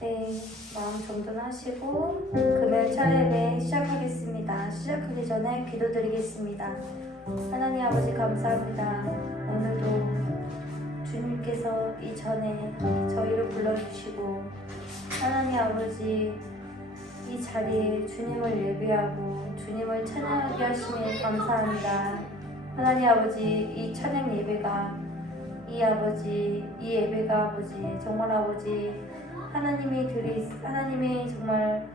네, 마음 정돈하시고 금요일 차례 시작하겠습니다. 시작하기 전에 기도드리겠습니다. 하나님 아버지 감사합니다. 오늘도 주님께서 이전에 저희를 불러주시고 하나님 아버지 이 자리에 주님을 예배하고 주님을 찬양하게 하시니 감사합니다. 하나님 아버지 이 찬양 예배가 이 예배가 아버지 정말 아버지 하나님이 정말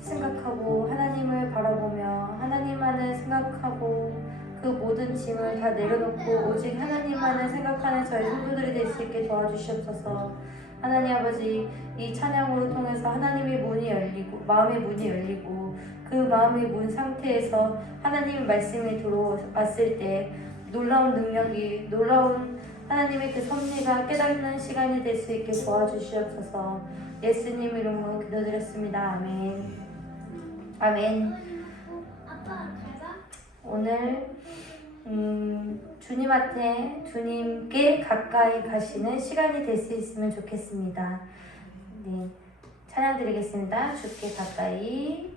생각하고 하나님을 바라보며 하나님만을 생각하고 그 모든 짐을 다 내려놓고 오직 하나님만을 생각하는 저희 성도들이 될 수 있게 도와주시옵소서. 하나님 아버지 이 찬양으로 통해서 하나님의 문이 열리고 마음의 문이 열리고 그 마음의 문 상태에서 하나님의 말씀이 들어왔을 때 놀라운 능력이 놀라운 하나님의 그 섭리가 깨닫는 시간이 될 수 있게 도와주시옵소서. 예수님 이름으로 기도드렸습니다. 아멘. 아멘. 오늘 주님께 가까이 가시는 시간이 될 수 있으면 좋겠습니다. 네, 찬양 드리겠습니다. 주께 가까이.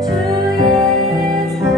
주의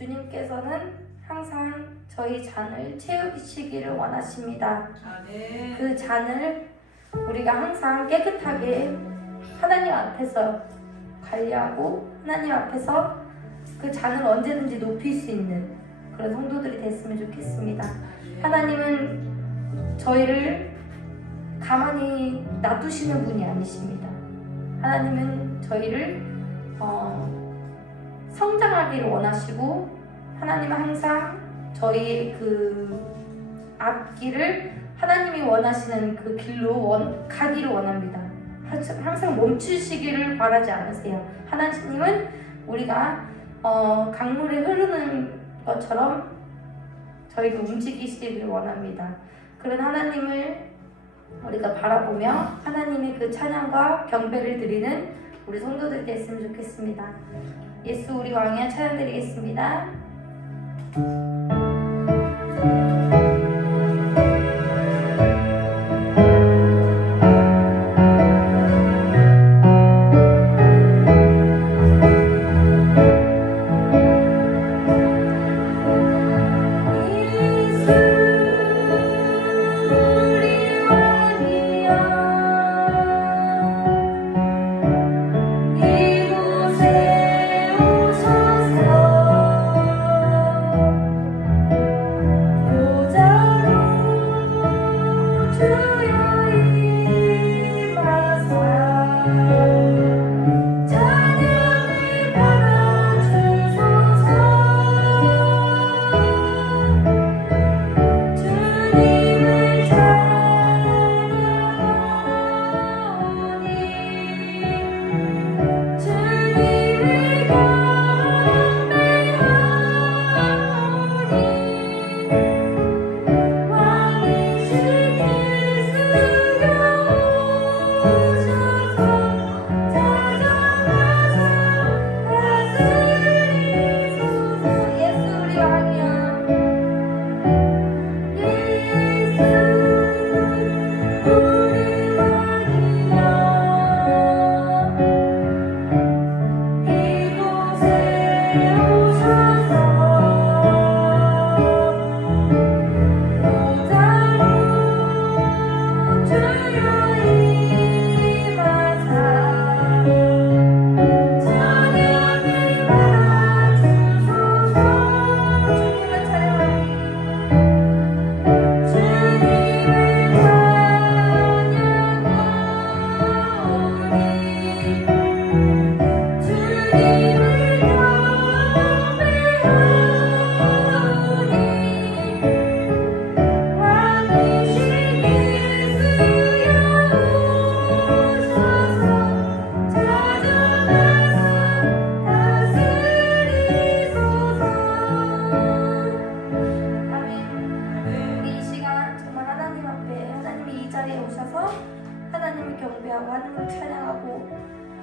주님께서는 항상 저희 잔을 채우시기를 원하십니다. 그 잔을 우리가 항상 깨끗하게 하나님 앞에서 관리하고 하나님 앞에서 그 잔을 언제든지 높일 수 있는 그런 성도들이 됐으면 좋겠습니다. 하나님은 저희를 가만히 놔두시는 분이 아니십니다. 하나님은 저희를 성장하기를 원하시고, 하나님은 항상 저희의 그 앞길을 하나님이 원하시는 그 길로 가기를 원합니다. 항상 멈추시기를 바라지 않으세요. 하나님은 우리가 강물이 흐르는 것처럼 저희가 움직이시기를 원합니다. 그런 하나님을 우리가 바라보며 하나님의 그 찬양과 경배를 드리는 우리 성도들이 됐으면 좋겠습니다. 예수 우리 왕이야 찬양 드리겠습니다.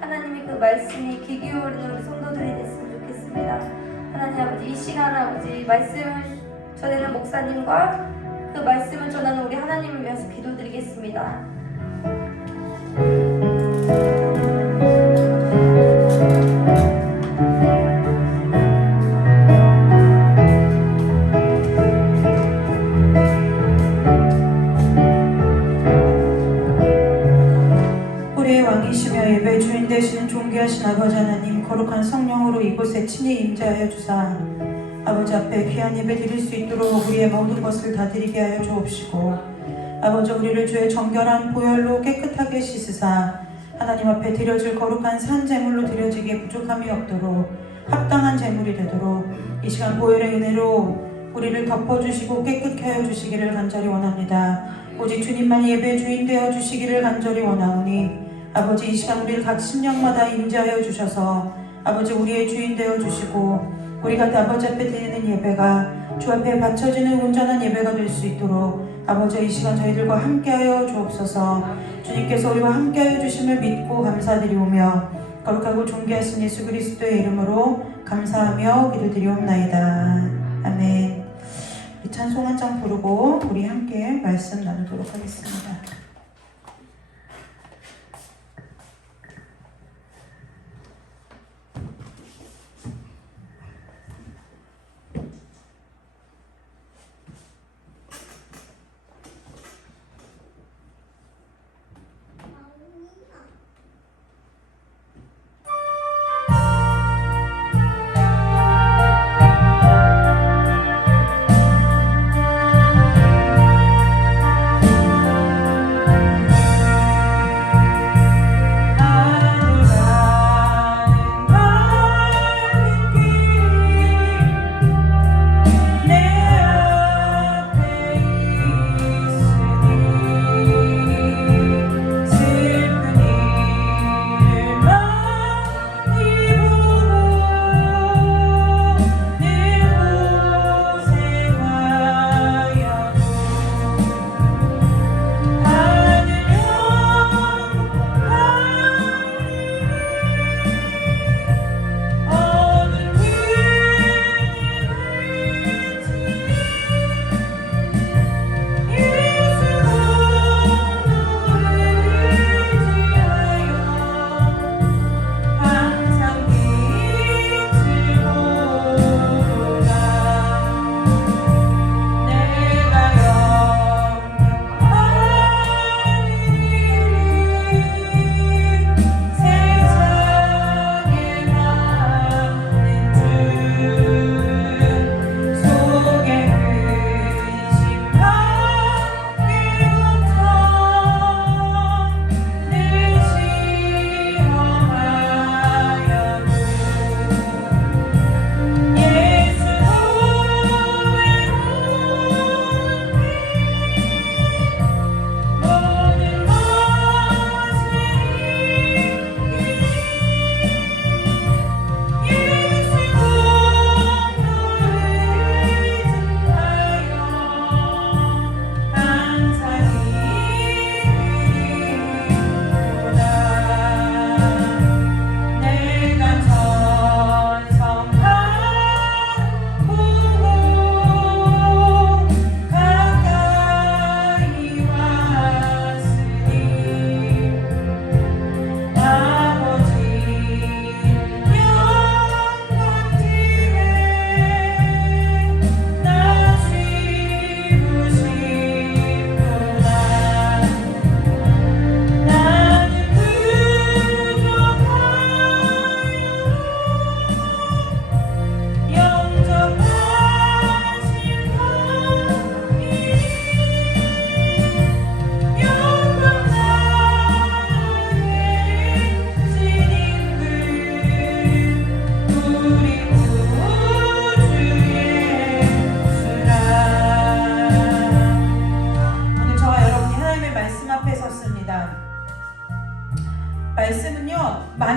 하나님의 그 말씀이 귀 기울이는 우리 성도들이 됐으면 좋겠습니다. 하나님 아버지, 이 시간 아버지 말씀을 전하는 목사님과 그 말씀을 전하는 우리 하나님을 위해서 기도드리겠습니다. 예배 주인 되시는 존귀하신 아버지 하나님, 거룩한 성령으로 이곳에 친히 임재하여 주사 아버지 앞에 귀한 예배 드릴 수 있도록 우리의 모든 것을 다 드리게 하여 주옵시고, 아버지 우리를 주의 정결한 보혈로 깨끗하게 씻으사 하나님 앞에 드려질 거룩한 산제물로 드려지기에 부족함이 없도록 합당한 제물이 되도록 이 시간 보혈의 은혜로 우리를 덮어주시고 깨끗게 하여 주시기를 간절히 원합니다. 오직 주님만 예배의 주인 되어 주시기를 간절히 원하오니 아버지, 이 시간 우리를 각 심령마다 임재하여 주셔서 아버지 우리의 주인 되어 주시고, 우리가 아버지 앞에 드리는 예배가 주 앞에 바쳐지는 온전한 예배가 될 수 있도록 아버지 이 시간 저희들과 함께하여 주옵소서. 주님께서 우리와 함께하여 주심을 믿고 감사드리오며 거룩하고 존귀하신 예수 그리스도의 이름으로 감사하며 기도드리옵나이다. 아멘. 이 찬송 한 장 부르고 우리 함께 말씀 나누도록 하겠습니다.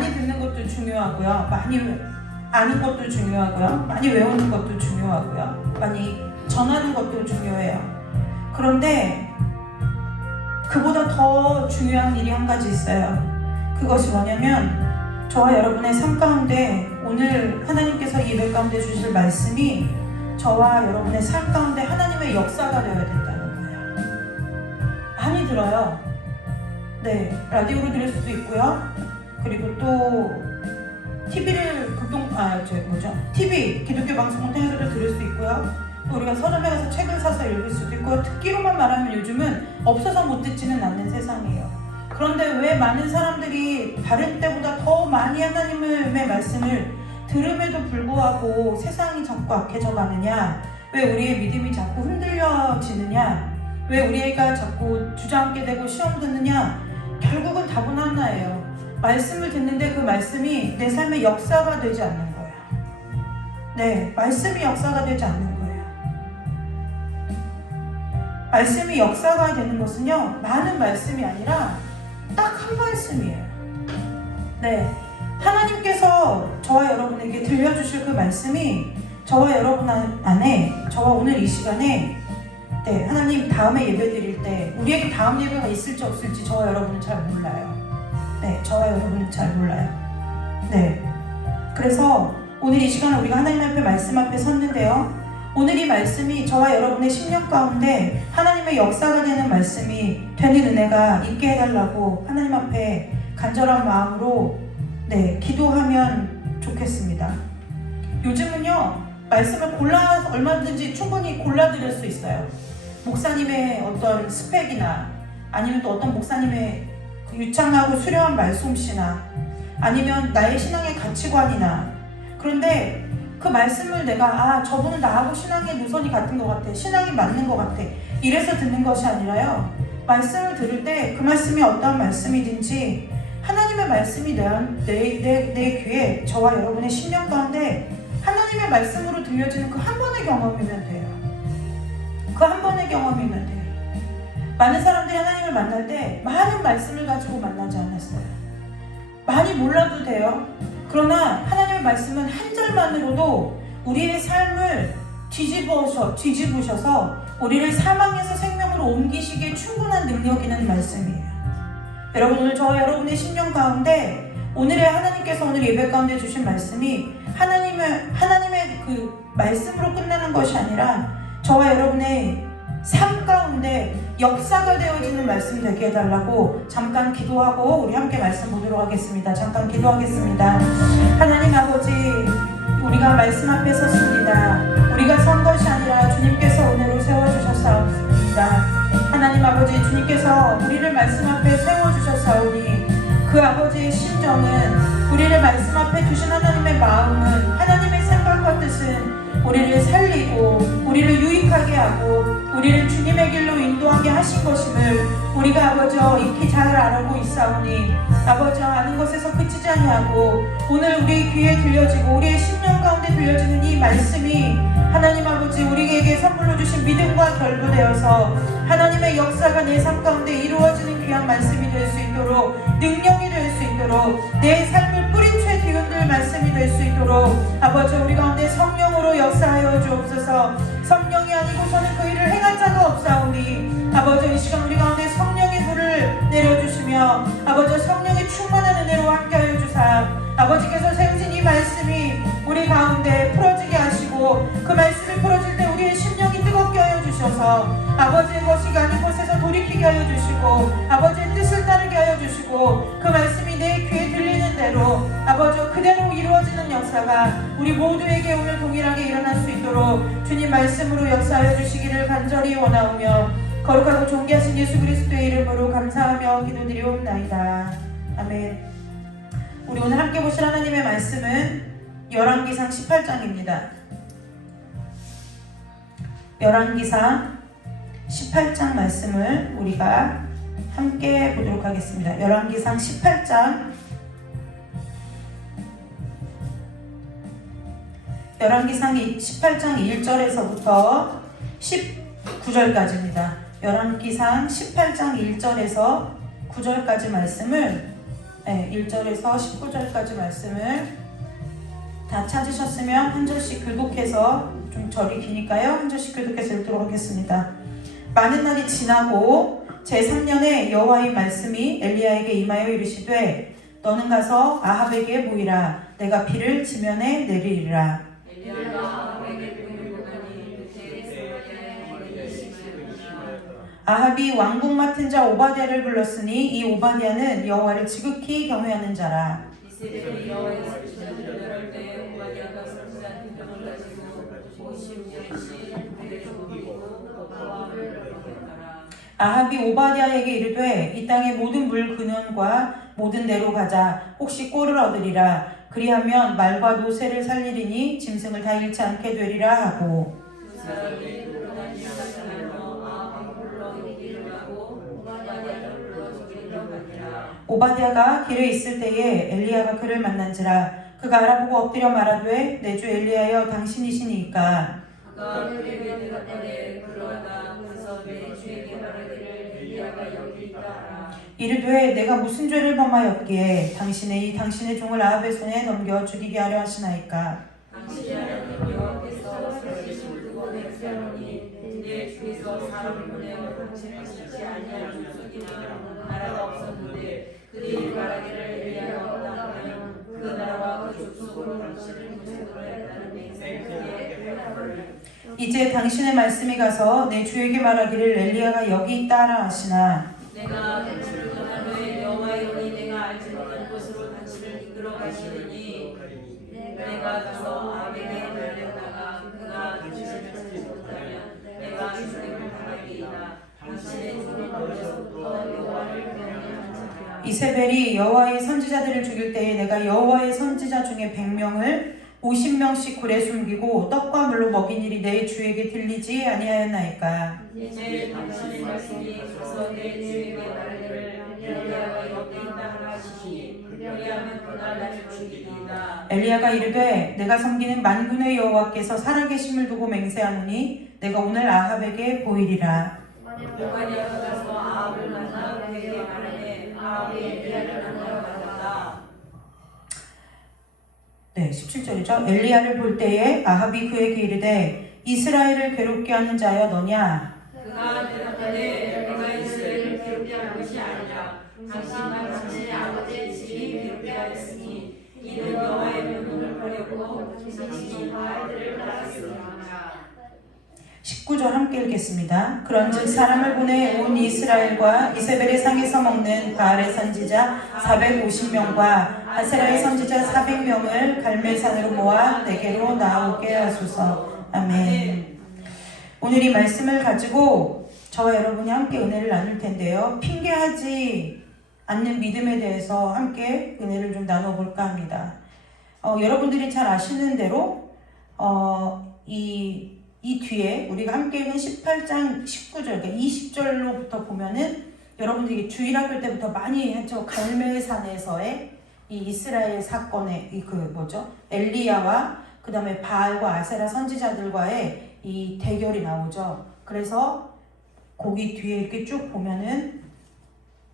많이 듣는 것도 중요하고요. 많이 아는 것도 중요하고요. 많이 외우는 것도 중요하고요. 많이 전하는 것도 중요해요. 그런데 그보다 더 중요한 일이 한 가지 있어요. 그것이 뭐냐면 저와 여러분의 삶 가운데 오늘 하나님께서 예배 가운데 주실 말씀이 저와 여러분의 삶 가운데 하나님의 역사가 되어야 된다는 거예요. 많이 들어요. 네, 라디오로 들을 수도 있고요. 그리고 또 TV를 TV 기독교 방송을 통해서도 들을 수 있고요. 또 우리가 서점에 가서 책을 사서 읽을 수도 있고, 듣기로만 말하면 요즘은 없어서 못 듣지는 않는 세상이에요. 그런데 왜 많은 사람들이 다른 때보다 더 많이 하나님의 말씀을 들음에도 불구하고 세상이 자꾸 악해져 가느냐? 왜 우리의 믿음이 자꾸 흔들려지느냐? 왜 우리가 자꾸 주저앉게 되고 시험 듣느냐? 결국은 답은 하나예요. 말씀을 듣는데 그 말씀이 내 삶의 역사가 되지 않는 거예요. 네, 말씀이 역사가 되지 않는 거예요. 말씀이 역사가 되는 것은요, 많은 말씀이 아니라 딱 한 말씀이에요. 네, 하나님께서 저와 여러분에게 들려주실 그 말씀이 저와 여러분 안에, 저와 오늘 이 시간에, 네, 하나님 다음에 예배 드릴 때 우리에게 다음 예배가 있을지 없을지 저와 여러분은 잘 몰라요. 네, 저와 여러분은 잘 몰라요. 네, 그래서 오늘 이 시간 우리가 하나님 앞에 말씀 앞에 섰는데요, 오늘 이 말씀이 저와 여러분의 심령 가운데 하나님의 역사가 되는 말씀이 되는 은혜가 있게 해달라고 하나님 앞에 간절한 마음으로 기도하면 좋겠습니다. 요즘은요, 말씀을 얼마든지 충분히 골라 들을 수 있어요. 목사님의 어떤 스펙이나 아니면 또 어떤 목사님의 유창하고 수려한 말솜씨나 아니면 나의 신앙의 가치관이나, 그런데 그 말씀을 내가 저분은 나하고 신앙의 노선이 같은 것 같아, 신앙이 맞는 것 같아, 이래서 듣는 것이 아니라요, 말씀을 들을 때 그 말씀이 어떠한 말씀이든지 하나님의 말씀이 내 귀에, 저와 여러분의 심령 가운데 하나님의 말씀으로 들려지는 그 한 번의 경험이면 돼요. 그 한 번의 경험이면 돼요. 많은 사람들이 하나님을 만날 때 많은 말씀을 가지고 만나지 않았어요. 많이 몰라도 돼요. 그러나 하나님의 말씀은 한 절만으로도 우리의 삶을 뒤집으셔서 우리를 사망에서 생명으로 옮기시기에 충분한 능력 있는 말씀이에요. 여러분, 오늘 저와 여러분의 심령 가운데 오늘의 하나님께서 오늘 예배 가운데 주신 말씀이 하나님의 그 말씀으로 끝나는 것이 아니라 저와 여러분의 삶 가운데 역사가 되어지는 말씀 되게 해달라고 잠깐 기도하고 우리 함께 말씀 보도록 하겠습니다. 잠깐 기도하겠습니다. 하나님 아버지, 우리가 말씀 앞에 섰습니다. 우리가 선 것이 아니라 주님께서 은혜로 세워주셨사옵니다. 하나님 아버지, 주님께서 우리를 말씀 앞에 세워주셨사오니 그 아버지의 심정은, 우리를 말씀 앞에 두신 하나님의 마음은, 하나님의 생각과 뜻은 우리를 살리고 우리를 유익하게 하고 우리를 주님의 길로 인도하게 하신 것임을 우리가 아버지 익히 잘 알고 있사오니 아버지 아는 것에서 그치지 아니하고 오늘 우리 귀에 들려지고 우리의 심령 가운데 들려지는 이 말씀이 하나님 아버지 우리에게 선물로 주신 믿음과 결부되어서 하나님의 역사가 내 삶 가운데 이루어지는 귀한 말씀이 될 수 있도록, 능력이 될 수 있도록, 내 삶을 뿌린 채 뒤흔들 말씀이 될 수 있도록 아버지 우리 가운데 성령으로 역사하여 주옵소서. 성령이 아니고서는 그 일을 행할 자가 없사오니 아버지 이 시간 우리 가운데 성령의 불을 내려주시며 아버지 성령의 충만한 은혜로 함께하여 주사 아버지께서 세우신 이 말씀이 우리 가운데 풀어지게 하시고 그 말씀이 풀어질 때 우리의 심령이 뜨겁게 하여 주셔서 아버지의 것이 아닌 곳에서 돌이키게 하여 주시고 아버지의 뜻을 따르게 하여 주시고 그 말씀이 내 귀에 들리는 대로 아버지 그대로 이루어지는 역사가 우리 모두에게 오늘 동일하게 일어날 수 있도록 주님 말씀으로 역사하여 주시기를 간절히 원하오며 거룩하고 존귀하신 예수 그리스도의 이름으로 감사하며 기도드리옵나이다. 아멘. 우리 오늘 함께 보실 하나님의 말씀은 열왕기상 18장입니다. 열왕기상 18장 말씀을 우리가 함께 보도록 하겠습니다. 열왕기상 18장 열왕기상 18장 1절에서부터 19절까지입니다. 열왕기상 18장 1절에서 9절까지 말씀을 네, 1절에서 19절까지 말씀을 다 찾으셨으면 한 절씩 교독해서, 좀 절이 기니까요, 한 절씩 교독해서 읽도록 하겠습니다. 많은 날이 지나고 제3년에 여호와의 말씀이 엘리야에게 임하여 이르시되 너는 가서 아합에게 보이라. 내가 비를 지면에 내리리라. 엘리야가 아합에게 보이는 보더니 그때 사마리아에 머리를 심하였느니라. 아합이 왕궁 맡은 자 오바댜를 불렀으니 이 오바댜는 여호와를 지극히 경외하는 자라. 이세벨이 여호와의 선지자들을 멸할 때에 오바댜가 선지자한테 병을 가지고 50년씩 그에게 먹이고 아합을 먹였더라. 아합이 오바댜에게 이르되 이 땅의 모든 물 근원과 모든 데로 가자. 혹시 꼴을 얻으리라. 그리하면 말과 노새를 살리리니 짐승을 다 잃지 않게 되리라 하고. 그 사람이 그러한 일을 아합을 불러 이기를 가고 오바댜를 불러 저기로 가니라. 오바댜가 길에 있을 때에 엘리야가 그를 만난지라. 그가 알아보고 엎드려 말하되 내 주 엘리야여 당신이시니까. 그가 그에게 대답하되 그러하다. 그래서 내 주에게 말하기를 엘리야가 여기 있다 하라. 이르되 내가 무슨 죄를 범하였기에 당신의 종을 아합의 손에 넘겨 죽이게 하려 하시나이까. 당신이 하나님 여호와께서 살리심을 두고 맹세하노니 내 주에서 사람을 보내어 당신을 찾지 아니할 족속이나 나라가 없었는데 그들이 말하기를 엘리야가 없다 하면 그 나라와 그 족속으로 당신을 구속으로 했다는 맹세를 하되 이제 당신의 말씀이 가서 내 주에게 말하기를 엘리야가 여기 있다라 하시나. 내가 당신을 떠난 후에 여호와의 영이 내가 알지 못하는 곳으로 당신을 이끌어 가시느니 내가 가서 아합에게 말렸다가 그가 당신을 찾지 못하면 내가 죽음을 당하리이다. 당신의 종은 어려서부터 여호와를 경외하는 자라. 이세벨이 여호와의 선지자들을 죽일 때에 내가 여호와의 선지자 중에 100명을 50명씩 굴에 숨기고 떡과 물로 먹인 일이 내 주에게 들리지 아니하였나이까. 이제 당신의 말씀이 가서 내 주에게 말하기를 엘리야가 여기 있다 하시니 그리하면 그날 나를 죽이리이다. 엘리야가 이르되 내가 섬기는 만군의 여호와께서 살아계심을 두고 맹세하노니 내가 오늘 아합에게 보이리라. 오바댜가 가서 아합을 만나 그에게 말하되 아합이 엘리야를 만나러 갔다. 네, 17절이죠. 엘리야를 볼 때에 아합이 그에게 이르되 이스라엘을 괴롭게 하는 자여 너냐? 그가 대답하되 내가 이스라엘을 괴롭게 한 것이 아니라 당신과 당신의 아버지의 집이 괴롭게 하였으니 이는 여호와의 명령을 버렸고 당신이 바알들을 따랐으니라. 19절 함께 읽겠습니다. 그런즉 사람을 보내 온 이스라엘과 이세벨의 상에서 먹는 바알의 선지자 450명과 아세라의 선지자 400명을 갈멜산으로 모아 내게로 나오게 하소서. 아멘. 오늘 이 말씀을 가지고 저와 여러분이 함께 은혜를 나눌 텐데요. 핑계하지 않는 믿음에 대해서 함께 은혜를 좀 나눠볼까 합니다. 여러분들이 잘 아시는 대로 이 뒤에 우리가 함께 읽은 18장 19절, 그러니까 20절로부터 보면은 여러분들이 주일학교 때부터 많이 했죠. 갈멜산에서의 이 이스라엘 사건의 엘리야와 그 다음에 바알과 아세라 선지자들과의 이 대결이 나오죠. 그래서 거기 뒤에 이렇게 쭉 보면은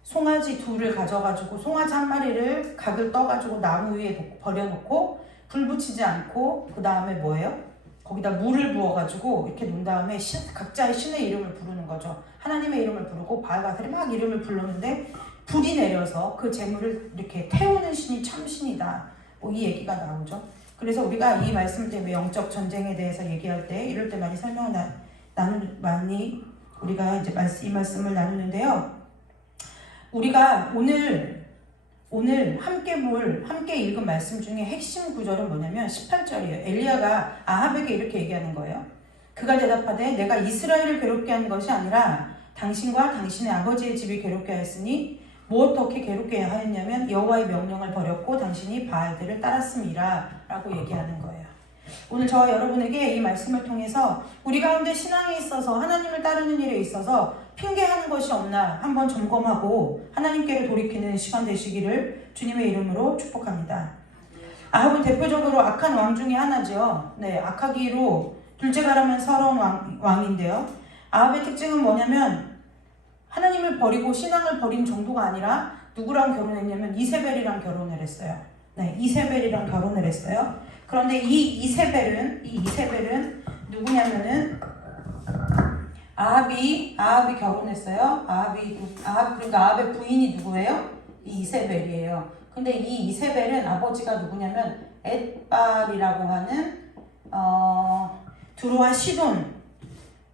송아지 둘을 가져가지고 송아지 한 마리를 각을 떠가지고 나무 위에 버려놓고 불 붙이지 않고 그 다음에 뭐예요? 거기다 물을 부어가지고 이렇게 놓은 다음에 각자의 신의 이름을 부르는 거죠. 하나님의 이름을 부르고 바알과 아세라 막 이름을 불렀는데 불이 내려서 그 재물을 이렇게 태우는 신이 참신이다. 이 얘기가 나오죠. 그래서 우리가 이 말씀 때문에 영적 전쟁에 대해서 얘기할 때 이럴 때 많이 설명을 많이 우리가 이제 이 말씀을 나누는데요. 우리가 오늘 함께 읽은 말씀 중에 핵심 구절은 뭐냐면 18절이에요. 엘리야가 아합에게 이렇게 얘기하는 거예요. 그가 대답하되 내가 이스라엘을 괴롭게 한 것이 아니라 당신과 당신의 아버지의 집이 괴롭게 하였으니 뭐 어떻게 괴롭게 하였냐면 여호와의 명령을 버렸고 당신이 바알들을 따랐음이라 라고 얘기하는 거예요. 오늘 저와 여러분에게 이 말씀을 통해서 우리 가운데 신앙에 있어서 하나님을 따르는 일에 있어서 핑계하는 것이 없나 한번 점검하고 하나님께로 돌이키는 시간 되시기를 주님의 이름으로 축복합니다. 아합은 대표적으로 악한 왕 중에 하나죠. 네, 악하기로 둘째가라면 서러운 왕인데요. 아합의 특징은 뭐냐면 하나님을 버리고 신앙을 버린 정도가 아니라 누구랑 결혼했냐면 이세벨이랑 결혼을 했어요. 네, 이세벨이랑 결혼을 했어요. 그런데 이 이세벨은 누구냐면은 아합이 결혼했어요. 그러니까 아합의 부인이 누구예요? 이 이세벨이에요. 근데 이 이세벨은 아버지가 누구냐면 엣발이라고 하는 두루와 시돈,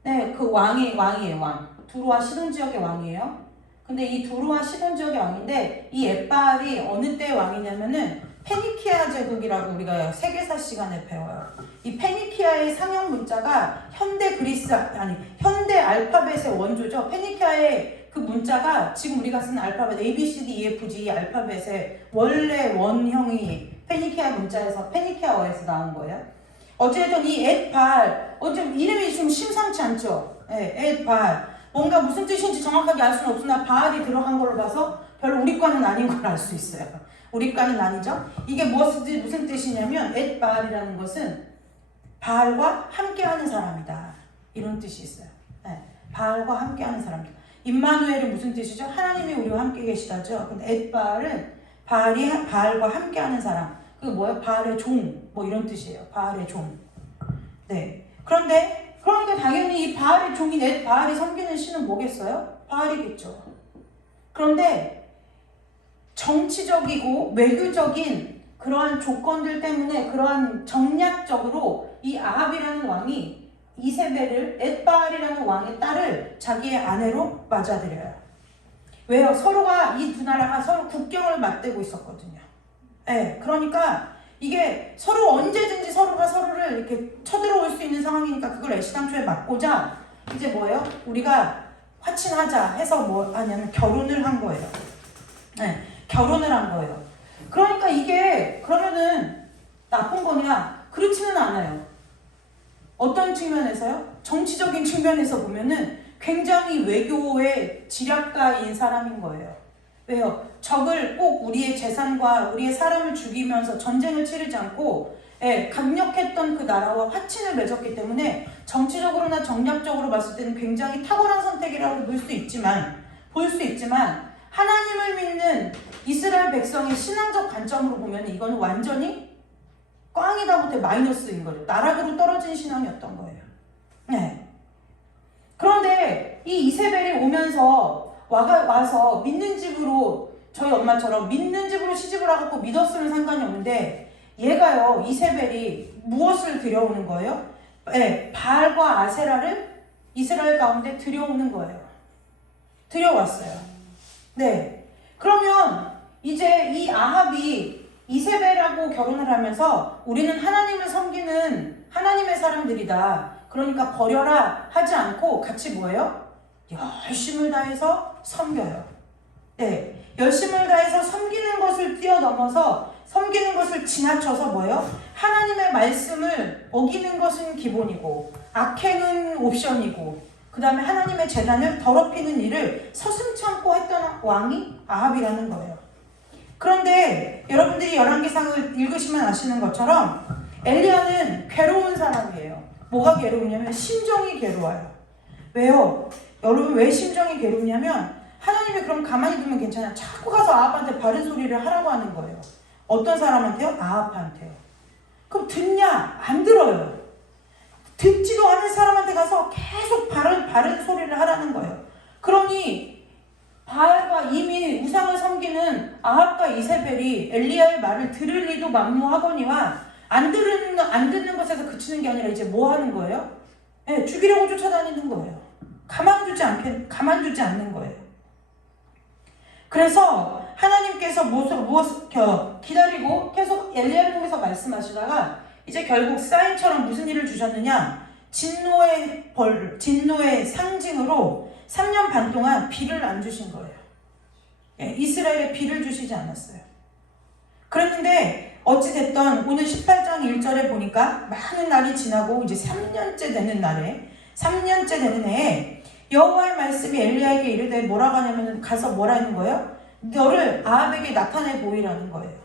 네, 그 왕이에요. 왕. 두루와 시돈 지역의 왕이에요. 근데 이 두루와 시돈 지역의 왕인데 이 엣발이 어느 때의 왕이냐면은 페니키아 제국이라고 우리가 세계사 시간에 배워요. 이 페니키아의 상형 문자가 현대 알파벳의 원조죠. 페니키아의 그 문자가 지금 우리가 쓰는 알파벳 A, B, C, D, E, F, G 알파벳의 원래 원형이 페니키아어에서 나온 거예요. 어쨌든 이 엣발, 이름이 좀 심상치 않죠? 네, 엣발. 뭔가 무슨 뜻인지 정확하게 알 수는 없으나 바알이 들어간 걸로 봐서 별로 우리과는 아닌 걸 알 수 있어요. 우리과는 아니죠? 이게 무슨 뜻이냐면 엣바알이라는 것은 바알과 함께하는 사람이다. 이런 뜻이 있어요. 네, 바알과 함께하는 사람이다. 임마누엘은 무슨 뜻이죠? 하나님이 우리와 함께 계시다죠. 근데 엣바알은 바알과 함께하는 사람. 그 뭐예요? 바알의 종. 뭐 이런 뜻이에요. 바알의 종. 네. 그러니까 당연히 이 바알의 종인 엣바알이 섬기는 신은 뭐겠어요? 바알이겠죠. 그런데 정치적이고 외교적인 그러한 조건들 때문에 그러한 정략적으로 이 아합이라는 왕이 이세벨을 엣바알이라는 왕의 딸을 자기의 아내로 맞아들여요. 왜요? 서로가 이 두 나라가 서로 국경을 맞대고 있었거든요. 네, 그러니까 이게 서로 언제든지 서로가 서로를 이렇게 쳐들어올 수 있는 상황이니까 그걸 애시당초에 막고자 이제 뭐예요? 우리가 화친하자 해서 뭐 하냐면 결혼을 한 거예요. 네, 결혼을 한 거예요. 그러니까 이게 그러면은 나쁜 거냐? 그렇지는 않아요. 어떤 측면에서요? 정치적인 측면에서 보면은 굉장히 외교의 지략가인 사람인 거예요. 왜요? 적을 꼭 우리의 재산과 우리의 사람을 죽이면서 전쟁을 치르지 않고 강력했던 그 나라와 화친을 맺었기 때문에 정치적으로나 정략적으로 봤을 때는 굉장히 탁월한 선택이라고 볼 수 있지만 하나님을 믿는 이스라엘 백성의 신앙적 관점으로 보면 이거는 완전히 꽝이다 못해 마이너스인 거죠. 나락으로 떨어진 신앙이었던 거예요. 네. 그런데 이 이세벨이 오면서 와서 믿는 집으로 저희 엄마처럼 믿는 집으로 시집을 와갖고 믿었으면 상관이 없는데 얘가요 이세벨이 무엇을 들여오는 거예요? 네, 바알과 아세라를 이스라엘 가운데 들여오는 거예요. 들여왔어요. 네. 그러면 이제 이 아합이 이세벨하고 결혼을 하면서 우리는 하나님을 섬기는 하나님의 사람들이다. 그러니까 버려라 하지 않고 같이 뭐예요? 열심을 다해서 섬겨요. 네. 열심을 다해서 섬기는 것을 뛰어넘어서 섬기는 것을 지나쳐서 뭐예요? 하나님의 말씀을 어기는 것은 기본이고 악행은 옵션이고 그 다음에 하나님의 제단을 더럽히는 일을 서슴지 않고 했던 왕이 아합이라는 거예요. 그런데 여러분들이 열왕기상을 읽으시면 아시는 것처럼 엘리야는 괴로운 사람이에요. 뭐가 괴로우냐면 심정이 괴로워요. 왜요? 여러분 왜 심정이 괴롭냐면 하나님이 그럼 가만히 두면 괜찮아요. 자꾸 가서 아합한테 바른 소리를 하라고 하는 거예요. 어떤 사람한테요? 아합한테요. 그럼 듣냐? 안 들어요. 듣지도 않은 사람한테 가서 계속 바른 소리를 하라는 거예요. 그러니 바알과 이미 우상을 섬기는 아합과 이세벨이 엘리야의 말을 들을 리도 만무하거니와 안 듣는 것에서 그치는 게 아니라 이제 뭐 하는 거예요? 네, 죽이려고 쫓아다니는 거예요. 가만두지 않는 거예요. 그래서 하나님께서 무엇을 기다리고 계속 엘리야를 통해서 말씀하시다가 이제 결국 사인처럼 무슨 일을 주셨느냐? 진노의 상징으로 3년 반 동안 비를 안 주신 거예요. 이스라엘에 비를 주시지 않았어요. 그랬는데 어찌됐든 오늘 18장 1절에 보니까 많은 날이 지나고 이제 3년째 되는 해에 여호와의 말씀이 엘리야에게 이르되 뭐라고 하냐면 가서 뭐라 하는 거예요? 너를 아합에게 나타내 보이라는 거예요.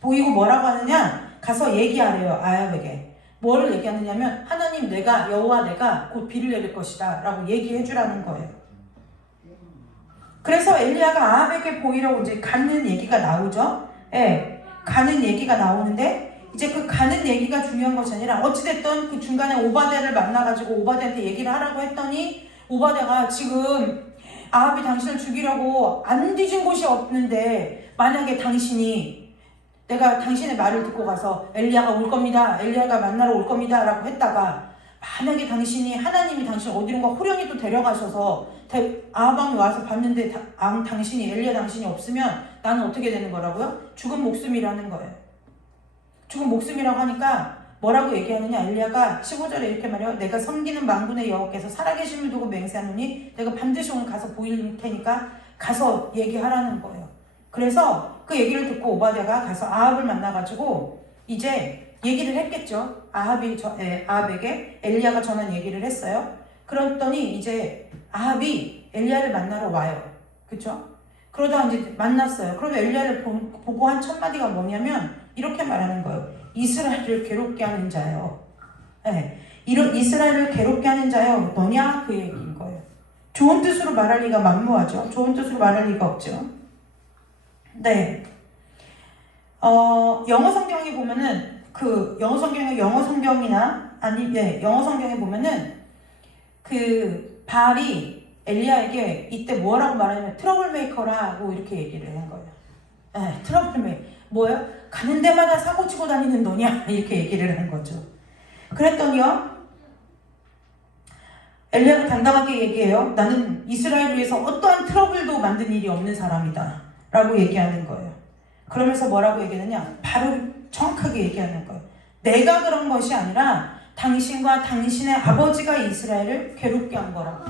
보이고 뭐라고 하느냐? 가서 얘기하래요. 아합에게. 뭐를 얘기하느냐면 하나님 여호와 내가 곧 비를 내릴 것이다 라고 얘기해 주라는 거예요. 그래서 엘리야가 아합에게 보이러 이제 가는 얘기가 나오죠. 예, 가는 얘기가 나오는데 이제 그 가는 얘기가 중요한 것이 아니라 어찌됐든 그 중간에 오바댜를 만나가지고 오바댜한테 얘기를 하라고 했더니 오바댜가 지금 아합이 당신을 죽이려고 안 뒤진 곳이 없는데 만약에 당신이 내가 당신의 말을 듣고 가서 엘리야가 올 겁니다. 엘리야가 만나러 올 겁니다. 라고 했다가 만약에 당신이 하나님이 당신 어디론가 호련히 또 데려가셔서 아합왕이 와서 봤는데 당신이 엘리야 당신이 없으면 나는 어떻게 되는 거라고요? 죽은 목숨이라는 거예요. 죽은 목숨이라고 하니까 뭐라고 얘기하느냐? 엘리야가 15절에 이렇게 말해요. 내가 섬기는 만군의 여호와께서 살아계심을 두고 맹세하노니 내가 반드시 오늘 가서 보일 테니까 가서 얘기하라는 거예요. 그래서 그 얘기를 듣고 오바댜가 가서 아합을 만나가지고 이제 얘기를 했겠죠. 아합에게 엘리야가 전한 얘기를 했어요. 그랬더니 이제 아합이 엘리야를 만나러 와요. 그쵸? 그러다 이제 만났어요. 그러면 엘리야를 보고 한 첫 마디가 뭐냐면 이렇게 말하는 거예요. 이스라엘을 괴롭게 하는 자요. 네. 이런 이스라엘을 괴롭게 하는 자요. 너냐? 그 얘기인 거예요. 좋은 뜻으로 말할 리가 만무하죠. 좋은 뜻으로 말할 리가 없죠. 네. 영어 성경에 보면은 영어 성경이나 영어 성경에 보면은 그 발이 엘리야에게 이때 뭐라고 말하냐면 트러블 메이커라고 이렇게 얘기를 한 거예요. 네, 트러블 메이커. 뭐예요? 가는 데마다 사고 치고 다니는 너냐? 이렇게 얘기를 한 거죠. 그랬더니요. 엘리야가 당당하게 얘기해요. 나는 이스라엘 위해서 어떠한 트러블도 만든 일이 없는 사람이다. 라고 얘기하는 거예요. 그러면서 뭐라고 얘기하느냐? 바로 정확하게 얘기하는 거예요. 내가 그런 것이 아니라 당신과 당신의 아버지가 이스라엘을 괴롭게 한 거라고.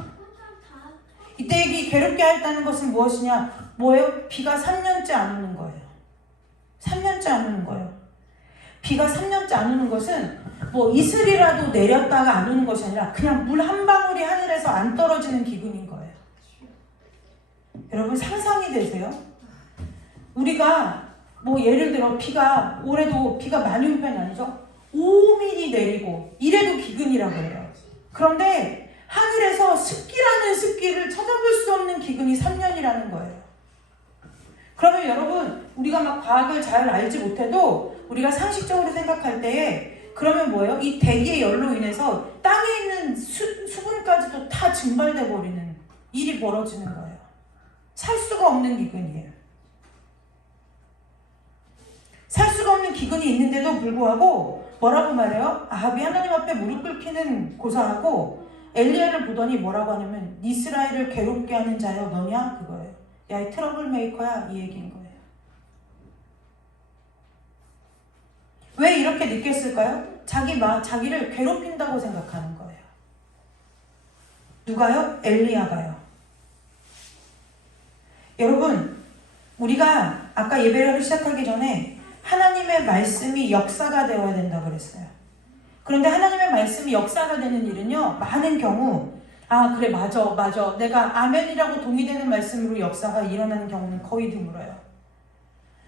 이때 이 괴롭게 했다는 것은 무엇이냐? 뭐예요? 비가 3년째 안 오는 거예요. 3년째 안 오는 거예요. 비가 3년째 안 오는 것은 뭐 이슬이라도 내렸다가 안 오는 것이 아니라 그냥 물 한 방울이 하늘에서 안 떨어지는 기분인 거예요. 여러분 상상이 되세요? 우리가 뭐 예를 들어 올해도 비가 많이 온 편이 아니죠? 5mm 내리고 이래도 기근이라고 해요. 그런데 하늘에서 습기라는 습기를 찾아볼 수 없는 기근이 3년이라는 거예요. 그러면 여러분 우리가 막 과학을 잘 알지 못해도 우리가 상식적으로 생각할 때에 그러면 뭐예요? 이 대기의 열로 인해서 땅에 있는 수분까지도 다 증발돼 버리는 일이 벌어지는 거예요. 살 수가 없는 기근이에요. 살 수가 없는 기근이 있는데도 불구하고 뭐라고 말해요? 아합이 하나님 앞에 무릎 꿇기는 고사하고 엘리야를 보더니 뭐라고 하냐면 이스라엘을 괴롭게 하는 자여 너냐? 그거예요. 야, 이 트러블 메이커야 이 얘기인 거예요. 왜 이렇게 느꼈을까요? 자기를 괴롭힌다고 생각하는 거예요. 누가요? 엘리야가요. 여러분 우리가 아까 예배를 시작하기 전에 하나님의 말씀이 역사가 되어야 된다고 그랬어요. 그런데 하나님의 말씀이 역사가 되는 일은요 많은 경우 그래 맞아 내가 아멘이라고 동의되는 말씀으로 역사가 일어나는 경우는 거의 드물어요.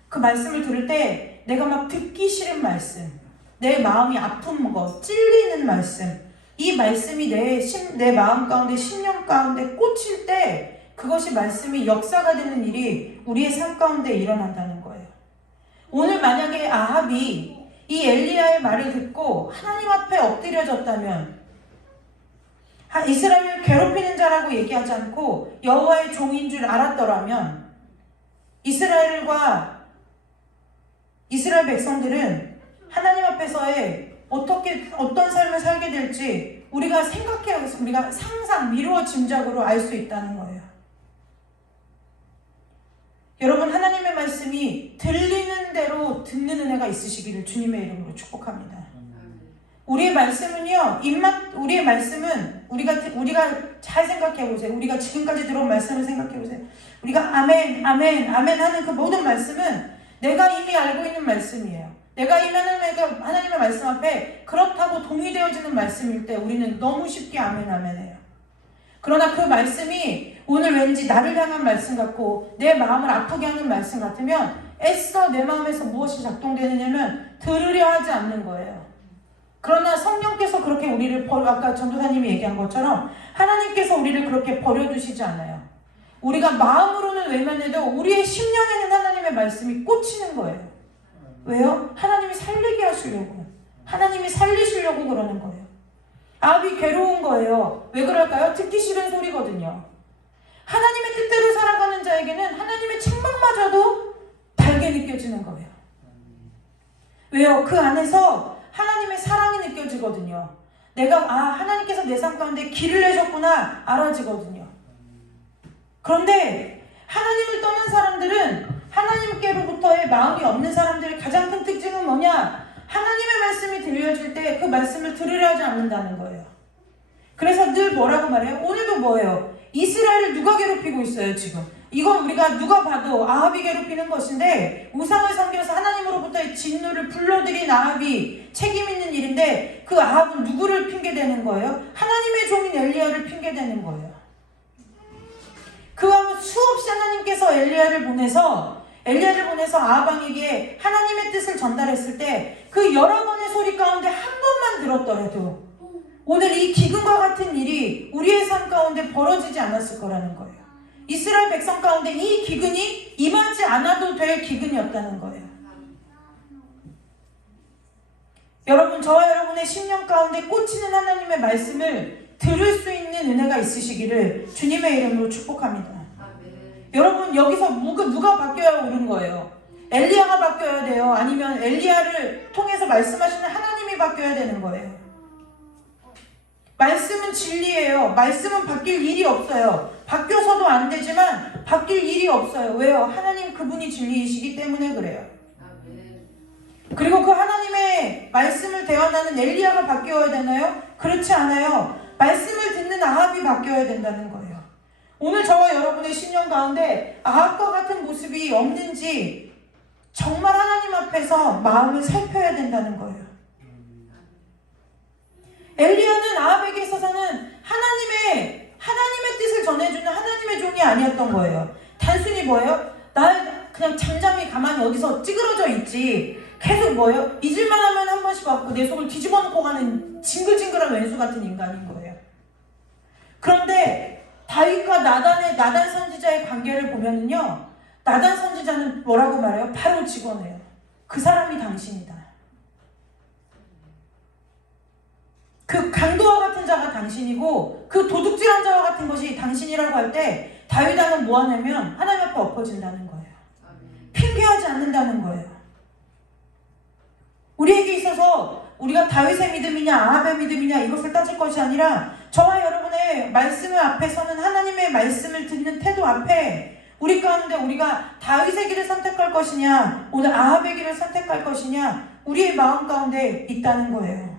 그 말씀을 들을 때 내가 막 듣기 싫은 말씀, 내 마음이 아픈 거, 찔리는 말씀, 이 말씀이 내 마음 가운데 심령 가운데 꽂힐 때 그것이 말씀이 역사가 되는 일이 우리의 삶 가운데 일어난다는 거예요. 오늘 만약에 아합이 이 엘리야의 말을 듣고 하나님 앞에 엎드려졌다면 이스라엘을 괴롭히는 자라고 얘기하지 않고 여호와의 종인 줄 알았더라면 이스라엘 백성들은 하나님 앞에서의 어떤 삶을 살게 될지 우리가 미루어 짐작으로 알 수 있다는 거예요. 여러분 말씀의 말씀이 들리는 대로 듣는 은혜가 있으시기를 주님의 이름으로 축복합니다. 우리의 말씀은요, 우리의 말씀은 우리가 잘 생각해 보세요. 우리가 지금까지 들어온 말씀을 생각해 보세요. 우리가 아멘, 아멘, 아멘 하는 그 모든 말씀은 내가 이미 알고 있는 말씀이에요. 내가 이미 하나님의 말씀 앞에 그렇다고 동의되어지는 말씀일 때 우리는 너무 쉽게 아멘, 아멘 해요. 그러나 그 말씀이 오늘 왠지 나를 향한 말씀 같고 내 마음을 아프게 하는 말씀 같으면 애써 내 마음에서 무엇이 작동되느냐면 들으려 하지 않는 거예요. 그러나 성령께서 그렇게 우리를 아까 전도사님이 얘기한 것처럼 하나님께서 우리를 그렇게 버려두시지 않아요. 우리가 마음으로는 외면해도 우리의 심령에는 하나님의 말씀이 꽂히는 거예요. 왜요? 하나님이 살리게 하시려고. 하나님이 살리시려고 그러는 거예요. 아합이 괴로운 거예요. 왜 그럴까요? 듣기 싫은 소리거든요. 하나님의 뜻대로 살아가는 자에게는 하나님의 책망마저도 달게 느껴지는 거예요. 왜요? 그 안에서 하나님의 사랑이 느껴지거든요. 내가 하나님께서 내 삶 가운데 길을 내셨구나 알아지거든요. 그런데 하나님을 떠난 사람들은, 하나님께로부터의 마음이 없는 사람들의 가장 큰 특징은 뭐냐? 하나님의 말씀이 들려질 때 그 말씀을 들으려 하지 않는다는 거예요. 그래서 늘 뭐라고 말해요? 오늘도 뭐예요? 이스라엘을 누가 괴롭히고 있어요 지금? 이건 우리가 누가 봐도 아합이 괴롭히는 것인데, 우상을 섬겨서 하나님으로부터의 진노를 불러들인 아합이 책임 있는 일인데, 그 아합은 누구를 핑계대는 거예요? 하나님의 종인 엘리야를 핑계대는 거예요. 그 아합은 수없이 하나님께서 엘리야를 보내서 아합 왕에게 하나님의 뜻을 전달했을 때 그 여러 번의 소리 가운데 한 번만 들었더라도 오늘 이 기근과 같은 일이 우리의 삶 가운데 벌어지지 않았을 거라는 거예요. 이스라엘 백성 가운데 이 기근이 임하지 않아도 될 기근이었다는 거예요. 여러분, 저와 여러분의 심령 가운데 꽂히는 하나님의 말씀을 들을 수 있는 은혜가 있으시기를 주님의 이름으로 축복합니다. 여러분, 여기서 누가 바뀌어야 옳은 거예요? 엘리야가 바뀌어야 돼요? 아니면 엘리야를 통해서 말씀하시는 하나님이 바뀌어야 되는 거예요? 말씀은 진리예요. 말씀은 바뀔 일이 없어요. 바뀌어서도 안 되지만 바뀔 일이 없어요. 왜요? 하나님 그분이 진리이시기 때문에 그래요. 그리고 그 하나님의 말씀을 대언하는 엘리야가 바뀌어야 되나요? 그렇지 않아요. 말씀을 듣는 아합이 바뀌어야 된다는 거예요. 오늘 저와 여러분의 신령 가운데 아합과 같은 모습이 없는지 정말 하나님 앞에서 마음을 살펴야 된다는 거예요. 엘리야는 아합에게 있어서는 하나님의 뜻을 전해주는 하나님의 종이 아니었던 거예요. 단순히 뭐예요? 나 그냥 잠잠히 가만히 어디서 찌그러져 있지, 계속 뭐예요? 잊을만 하면 한 번씩 왔고 내 속을 뒤집어 놓고 가는 징글징글한 왼수 같은 인간인 거예요. 그런데 다윗과 나단 선지자의 관계를 보면은요, 나단 선지자는 뭐라고 말해요? 바로 직원해요. 그 사람이 당신이다. 그 강도와 같은 자가 당신이고 그 도둑질한 자와 같은 것이 당신이라고 할 때 다윗 왕은 뭐 하냐면 하나님 앞에 엎어진다는 거예요. 핑계하지 않는다는 거예요. 우리에게 있어서 우리가 다윗의 믿음이냐 아합의 믿음이냐 이것을 따질 것이 아니라 저와 여러분의 말씀을 앞에 서는 하나님의 말씀을 듣는 태도 앞에 우리 가운데 우리가 다윗의 길을 선택할 것이냐 오늘 아합의 길을 선택할 것이냐 우리의 마음 가운데 있다는 거예요.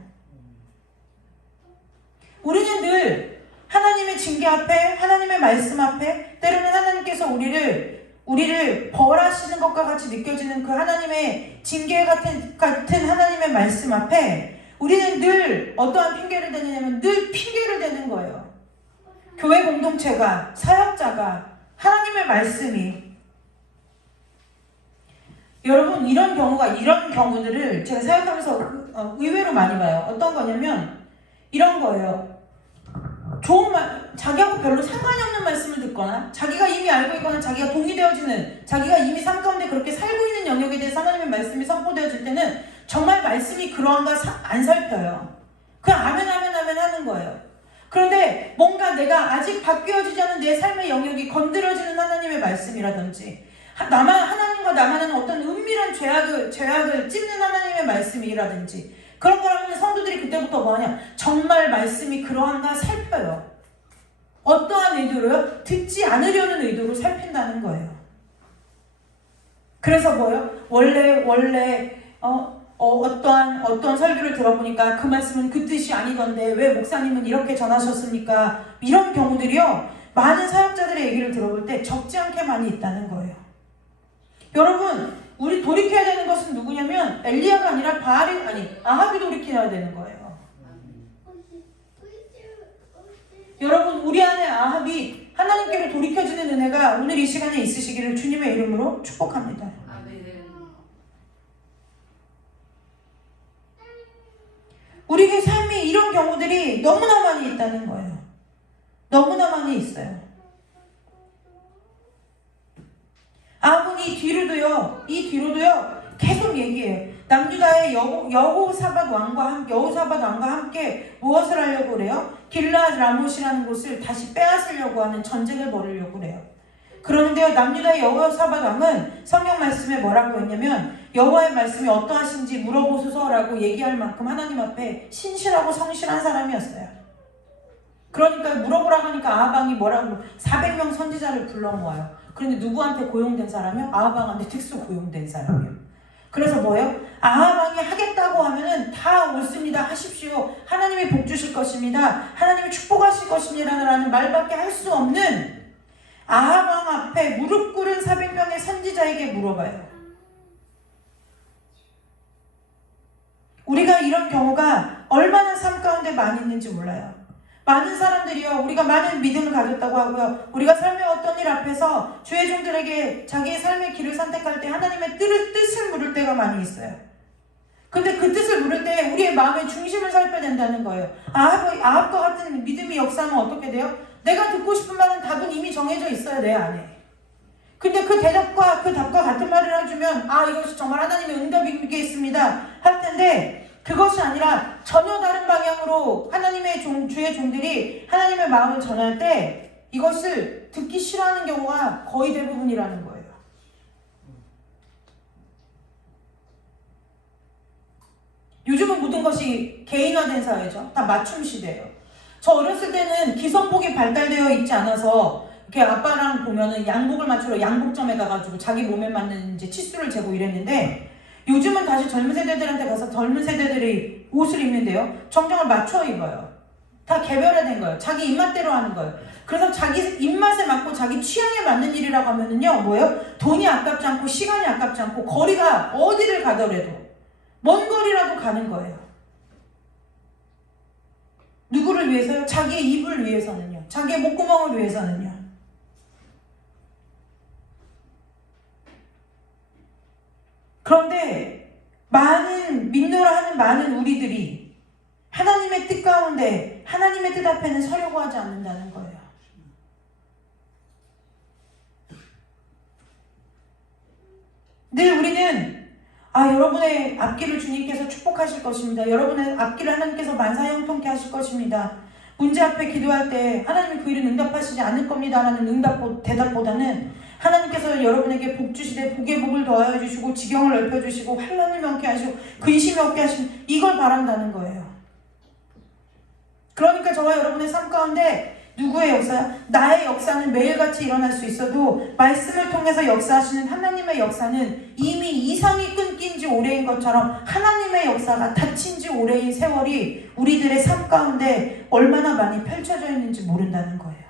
우리는 늘 하나님의 징계 앞에, 하나님의 말씀 앞에, 때로는 하나님께서 우리를 벌하시는 것과 같이 느껴지는 그 하나님의 징계 같은 하나님의 말씀 앞에 우리는 늘 어떠한 핑계를 대느냐면 늘 핑계를 대는 거예요. 교회 공동체가, 사역자가, 하나님의 말씀이. 여러분, 이런 경우들을 제가 사역하면서 의외로 많이 봐요. 어떤 거냐면 이런 거예요. 좋은 말, 자기하고 별로 상관이 없는 말씀을 듣거나 자기가 이미 알고 있거나 자기가 동의되어지는, 자기가 이미 삶 가운데 그렇게 살고 있는 영역에 대해서 하나님의 말씀이 선포되어질 때는 정말 말씀이 그러한가 안 살펴요. 그냥 아멘 하는 거예요. 그런데 뭔가 내가 아직 바뀌어지지 않은 내 삶의 영역이 건드려지는 하나님의 말씀이라든지 하나님과 나만은 어떤 은밀한 죄악을 찝는 하나님의 말씀이라든지 그런 거라면 성도들이 그때부터 뭐하냐? 정말 말씀이 그러한가 살펴요. 어떠한 의도로요? 듣지 않으려는 의도로 살핀다는 거예요. 그래서 뭐예요? 원래 어떠한 설교를 들어보니까 그 말씀은 그 뜻이 아니던데 왜 목사님은 이렇게 전하셨습니까? 이런 경우들이요, 많은 사역자들의 얘기를 들어볼 때 적지 않게 많이 있다는 거예요. 여러분, 우리 돌이켜야 되는 것은 누구냐면 엘리야가 아니라 아합이 돌이켜야 되는 거예요. 여러분, 우리 안에 아합이 하나님께로 돌이켜지는 은혜가 오늘 이 시간에 있으시기를 주님의 이름으로 축복합니다. 우리의 삶이 이런 경우들이 너무나 많이 있다는 거예요. 너무나 많이 있어요. 아합은 이 뒤로도요 계속 얘기해요. 남유다의 여호사밧 왕과 함께 무엇을 하려고 그래요? 길르앗 라못이라는 곳을 다시 빼앗으려고 하는 전쟁을 벌이려고 그래요. 그런데요, 남유다의 여호사밧 왕은 성경 말씀에 뭐라고 했냐면 여호와의 말씀이 어떠하신지 물어보소서라고 얘기할 만큼 하나님 앞에 신실하고 성실한 사람이었어요. 그러니까 물어보라고 하니까 아합 왕이 뭐라고 400명 선지자를 불러 모아요. 그런데 누구한테 고용된 사람이요? 아합 왕한테 특수 고용된 사람이요. 그래서 뭐예요? 아합 왕이 하겠다고 하면은 다 옳습니다. 하십시오. 하나님이 복 주실 것입니다. 하나님이 축복하실 것입니다. 라는 말밖에 할 수 없는 아합 왕 앞에 무릎 꿇은 400명의 선지자에게 물어봐요. 우리가 이런 경우가 얼마나 삶 가운데 많이 있는지 몰라요. 많은 사람들이요, 우리가 많은 믿음을 가졌다고 하고요, 우리가 삶의 어떤 일 앞에서 주의 종들에게 자기의 삶의 길을 선택할 때 하나님의 뜻을 물을 때가 많이 있어요. 근데 그 뜻을 물을 때 우리의 마음의 중심을 살펴야 된다는 거예요. 아합과 같은 믿음이 역사하면 어떻게 돼요? 내가 듣고 싶은 말은 답은 이미 정해져 있어요, 내 안에. 근데 그 대답과 그 답과 같은 말을 해주면 이것이 정말 하나님의 응답이겠습니다 할 텐데, 그것이 아니라 전혀 다른 방향으로 하나님의 주의 종들이 하나님의 마음을 전할 때 이것을 듣기 싫어하는 경우가 거의 대부분이라는 거예요. 요즘은 모든 것이 개인화된 사회죠. 다 맞춤 시대예요. 저 어렸을 때는 기성복이 발달되어 있지 않아서 이렇게 아빠랑 보면은 양복을 맞추러 양복점에 가가지고 자기 몸에 맞는 이제 치수를 재고 이랬는데, 요즘은 다시 젊은 세대들한테 가서 젊은 세대들이 옷을 입는데요, 정장을 맞춰 입어요. 다 개별화된 거예요. 자기 입맛대로 하는 거예요. 그래서 자기 입맛에 맞고 자기 취향에 맞는 일이라고 하면은요, 뭐예요? 돈이 아깝지 않고 시간이 아깝지 않고 거리가 어디를 가더라도 먼 거리라도 가는 거예요. 누구를 위해서요? 자기의 입을 위해서는요. 자기의 목구멍을 위해서는요. 그런데 믿노라 하는 많은 우리들이 하나님의 뜻 가운데 하나님의 뜻 앞에는 서려고 하지 않는다는 거예요. 늘 우리는 여러분의 앞길을 주님께서 축복하실 것입니다. 여러분의 앞길을 하나님께서 만사형통케 하실 것입니다. 문제 앞에 기도할 때 하나님이 그 일은 응답하시지 않을 겁니다 라는 대답보다는 하나님께서 여러분에게 복 주시되 복에 복을 더하여 주시고 지경을 넓혀 주시고 환난을 면케 하시고 근심이 없게 하시는, 이걸 바란다는 거예요. 그러니까 저와 여러분의 삶 가운데 누구의 역사야? 나의 역사는 매일같이 일어날 수 있어도 말씀을 통해서 역사하시는 하나님의 역사는 이미 이상이 끊긴 지 오래인 것처럼 하나님의 역사가 닫힌 지 오래인 세월이 우리들의 삶 가운데 얼마나 많이 펼쳐져 있는지 모른다는 거예요.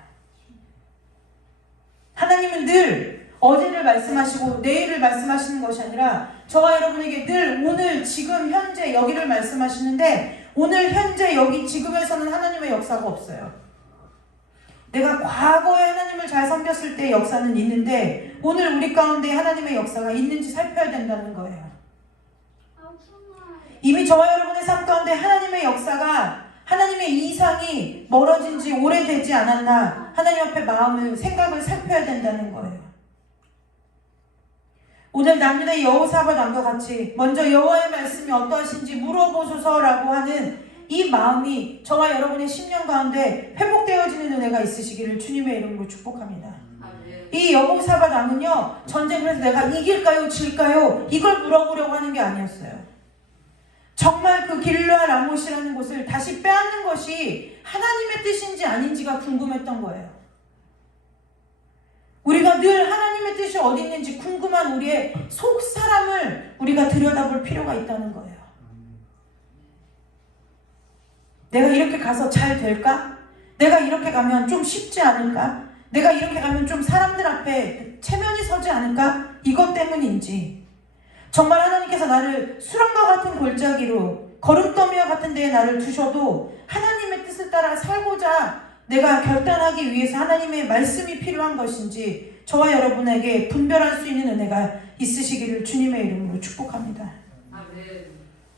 하나님은 늘 어제를 말씀하시고 내일을 말씀하시는 것이 아니라 저와 여러분에게 늘 오늘, 지금, 현재, 여기를 말씀하시는데, 오늘, 현재, 여기, 지금에서는 하나님의 역사가 없어요. 내가 과거에 하나님을 잘 섬겼을 때 역사는 있는데 오늘 우리 가운데 하나님의 역사가 있는지 살펴야 된다는 거예요. 이미 저와 여러분의 삶 가운데 하나님의 역사가, 하나님의 이상이 멀어진 지 오래되지 않았나, 하나님 앞에 마음을, 생각을 살펴야 된다는 거예요. 오늘 남유다의 여호사밧 왕과 같이 먼저 여호와의 말씀이 어떠하신지 물어보소서라고 하는 이 마음이 저와 여러분의 심령 가운데 회복되어지는 은혜가 있으시기를 주님의 이름으로 축복합니다. 이 여호사밧 왕은요, 전쟁을 해서 내가 이길까요 질까요 이걸 물어보려고 하는 게 아니었어요. 정말 그 길르앗 라못이라는 곳을 다시 빼앗는 것이 하나님의 뜻인지 아닌지가 궁금했던 거예요. 우리가 늘 하나님의 뜻이 어디 있는지 궁금한 우리의 속 사람을 우리가 들여다볼 필요가 있다는 거예요. 내가 이렇게 가서 잘 될까? 내가 이렇게 가면 좀 쉽지 않을까? 내가 이렇게 가면 좀 사람들 앞에 체면이 서지 않을까? 이것 때문인지, 정말 하나님께서 나를 수렁과 같은 골짜기로, 거름더미와 같은 데에 나를 두셔도 하나님의 뜻을 따라 살고자 내가 결단하기 위해서 하나님의 말씀이 필요한 것인지 저와 여러분에게 분별할 수 있는 은혜가 있으시기를 주님의 이름으로 축복합니다.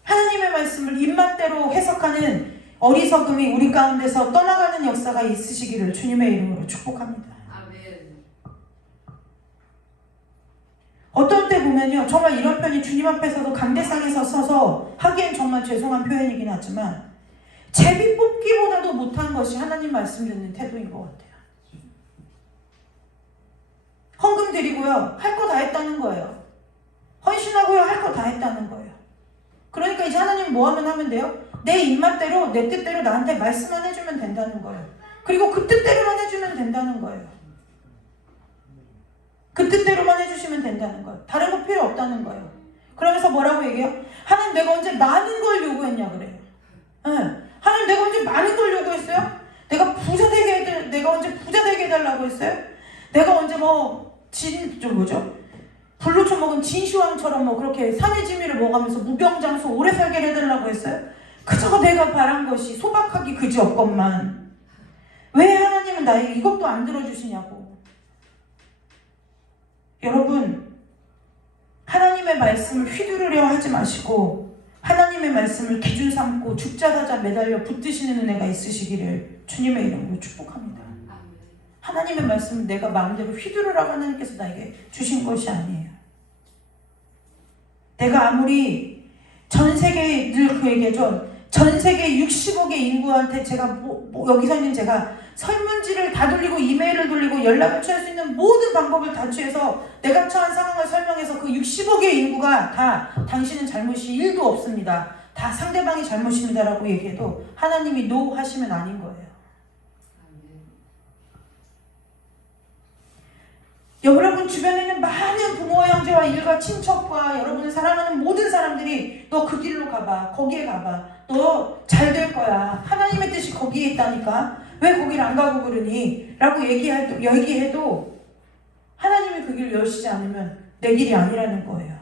하나님의 말씀을 입맛대로 해석하는 어리석음이 우리 가운데서 떠나가는 역사가 있으시기를 주님의 이름으로 축복합니다. 어떤 때 보면요, 정말 이런 편이 주님 앞에서도 강대상에서 서서 하기엔 정말 죄송한 표현이긴 하지만 제비 뽑기보다도 못한 것이 하나님 말씀 듣는 태도인 것 같아요. 헌금 드리고요, 할 거 다 했다는 거예요. 헌신하고요, 할 거 다 했다는 거예요. 그러니까 이제 하나님 뭐 하면 돼요? 내 입맛대로, 내 뜻대로 나한테 말씀만 해주면 된다는 거예요. 그리고 그 뜻대로만 해주면 된다는 거예요. 그 뜻대로만 해주시면 된다는 거예요. 다른 거 필요 없다는 거예요. 그러면서 뭐라고 얘기해요? 하나님 내가 언제 많은 걸 요구했냐 그래요. 하나님 내가 언제 많은 걸 요구했어요? 내가 언제 부자 되게 해달라고 했어요? 내가 언제 불로 쳐먹은 진시황처럼 그렇게 산의 지미를 먹으면서 무병장수 오래 살게 해달라고 했어요? 그저 내가 바란 것이 소박하기 그지없건만 왜 하나님은 나에게 이것도 안 들어주시냐고. 여러분, 하나님의 말씀을 휘두르려 하지 마시고 하나님의 말씀을 기준 삼고 죽자사자 매달려 붙드시는 은혜가 있으시기를 주님의 이름으로 축복합니다. 하나님의 말씀은 내가 마음대로 휘두르라고 하나님께서 나에게 주신 것이 아니에요. 내가 아무리 전 세계에 늘 그 얘기하죠. 전 세계 60억의 인구한테 제가 여기서 있는 제가 설문지를 다 돌리고 이메일을 돌리고 연락을 취할 수 있는 모든 방법을 다 취해서 내가 처한 상황을 설명해서 그 60억의 인구가 다 당신은 잘못이 1도 없습니다. 다 상대방이 잘못입니다라고 얘기해도 하나님이 노 하시면 아닌 거예요. 여러분 주변에 있는 많은 부모와 형제와 일가 친척과 여러분을 사랑하는 모든 사람들이 너 그 길로 가봐, 거기에 가봐, 너 잘 될 거야, 하나님의 뜻이 거기에 있다니까 왜 거기를 안 가고 그러니? 라고 얘기해도 하나님이 그 길을 여시지 않으면 내 길이 아니라는 거예요.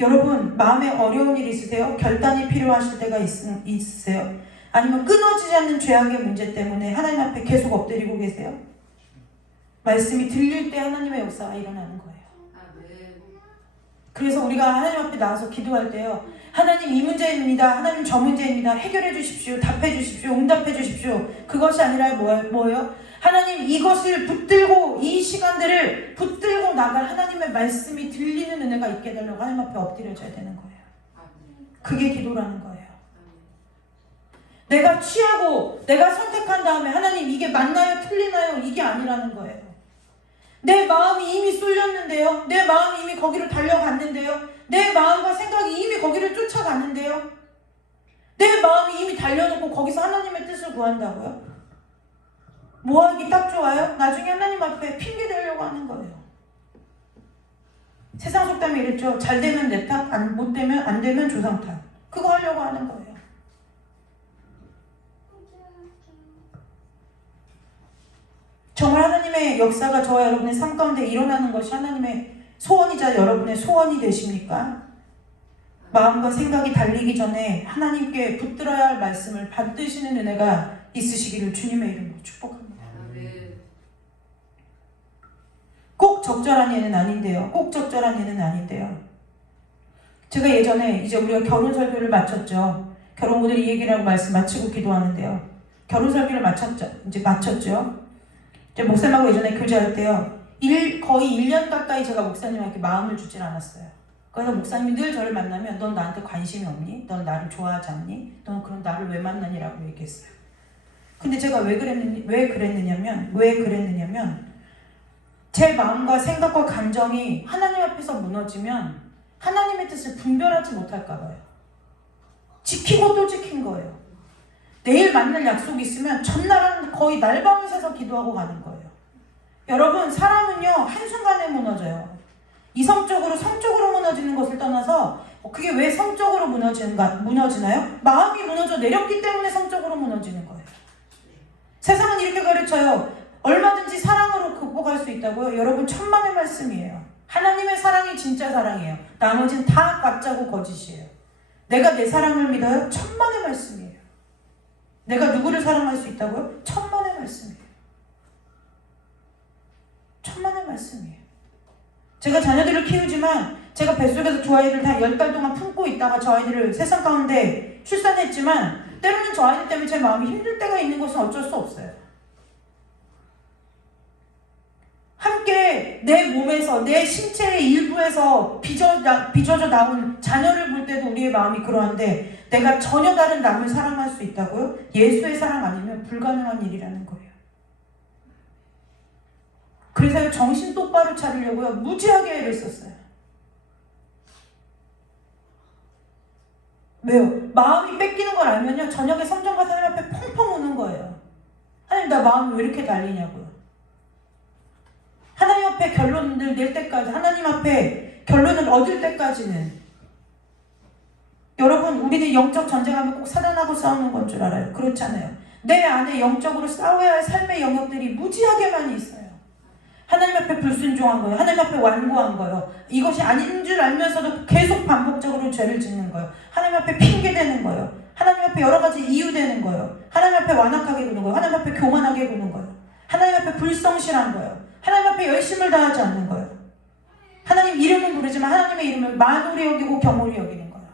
여러분 마음에 어려운 일 있으세요? 결단이 필요하실 때가 있으세요? 아니면 끊어지지 않는 죄악의 문제 때문에 하나님 앞에 계속 엎드리고 계세요? 말씀이 들릴 때 하나님의 역사가 일어나는 거예요. 그래서 우리가 하나님 앞에 나와서 기도할 때요, 하나님 이 문제입니다, 하나님 저 문제입니다, 해결해 주십시오, 답해 주십시오, 응답해 주십시오. 그것이 아니라 뭐예요? 하나님 이것을 붙들고 이 시간들을 붙들고 나갈 하나님의 말씀이 들리는 은혜가 있게 해달라고 하나님 앞에 엎드려져야 되는 거예요. 그게 기도라는 거예요. 내가 취하고 내가 선택한 다음에 하나님 이게 맞나요 틀리나요 이게 아니라는 거예요. 내 마음이 이미 쏠렸는데요, 내 마음이 이미 거기로 달려갔는데요, 내 마음과 생각이 이미 거기를 쫓아가는데요, 내 마음이 이미 달려놓고 거기서 하나님의 뜻을 구한다고요? 뭐하기 딱 좋아요? 나중에 하나님 앞에 핑계 대려고 하는 거예요. 세상 속담이 이랬죠. 잘 되면 내 탓, 안 되면 조상 탓. 그거 하려고 하는 거예요. 정말 하나님의 역사가 저와 여러분의 삶 가운데 일어나는 것이 하나님의 소원이자 여러분의 소원이 되십니까? 마음과 생각이 달리기 전에 하나님께 붙들어야 할 말씀을 받드시는 은혜가 있으시기를 주님의 이름으로 축복합니다. 꼭 적절한 예는 아닌데요. 꼭 적절한 예는 아닌데요. 제가 예전에 이제 우리가 결혼 설교를 마쳤죠. 결혼 모델 이 얘기를 하고 말씀 마치고 기도하는데요. 결혼 설교를 마쳤죠. 이제 목사님하고 예전에 교제할 때요, 거의 1년 가까이 제가 목사님한테 마음을 주질 않았어요. 그래서 목사님이 늘 저를 만나면 넌 나한테 관심이 없니? 넌 나를 좋아하지 않니? 넌 그럼 나를 왜 만나니? 라고 얘기했어요. 근데 제가 왜 그랬느냐면 제 마음과 생각과 감정이 하나님 앞에서 무너지면 하나님의 뜻을 분별하지 못할까 봐요. 지키고 또 지킨 거예요. 내일 만날 약속이 있으면 전날은 거의 날밤을 새서 기도하고 가는 거예요. 여러분, 사람은요 한순간에 무너져요. 이성적으로 성적으로 무너지는 것을 떠나서 그게 왜 성적으로 무너지나요? 마음이 무너져 내렸기 때문에 성적으로 무너지는 거예요. 세상은 이렇게 가르쳐요. 얼마든지 사랑으로 극복할 수 있다고요. 여러분, 천만의 말씀이에요. 하나님의 사랑이 진짜 사랑이에요. 나머지는 다 가짜고 거짓이에요. 내가 내 사랑을 믿어요? 천만의 말씀이에요. 내가 누구를 사랑할 수 있다고요? 천만의 말씀이에요. 천만의 말씀이에요. 제가 자녀들을 키우지만 제가 뱃속에서 두 아이를 다 10달 동안 품고 있다가 저 아이들을 세상 가운데 출산했지만 때로는 저 아이들 때문에 제 마음이 힘들 때가 있는 것은 어쩔 수 없어요. 어렵게 내 몸에서, 내 신체의 일부에서 빚어져 나온 자녀를 볼 때도 우리의 마음이 그러한데 내가 전혀 다른 남을 사랑할 수 있다고요? 예수의 사랑 아니면 불가능한 일이라는 거예요. 그래서 정신 똑바로 차리려고요. 무지하게 애를 썼어요. 왜요? 마음이 뺏기는 걸 알면요. 저녁에 성전 가서 하나님 앞에 펑펑 우는 거예요. 하나님, 나 마음이 왜 이렇게 난리냐고요. 하나님 앞에 결론을 낼 때까지, 하나님 앞에 결론을 얻을 때까지는. 여러분, 우리는 영적 전쟁하면 꼭 사단하고 싸우는 건 줄 알아요. 그렇잖아요. 내 안에 영적으로 싸워야 할 삶의 영역들이 무지하게 많이 있어요. 하나님 앞에 불순종한 거예요. 하나님 앞에 완고한 거예요. 이것이 아닌 줄 알면서도 계속 반복적으로 죄를 짓는 거예요. 하나님 앞에 핑계대는 거예요. 하나님 앞에 여러 가지 이유 되는 거예요. 하나님 앞에 완악하게 구는 거예요. 하나님 앞에 교만하게 구는 거예요. 하나님 앞에 불성실한 거예요. 하나님 앞에 열심을 다하지 않는 거예요. 하나님 이름은 부르지만 하나님의 이름을 만홀히 여기고 경홀히 여기는 거예요.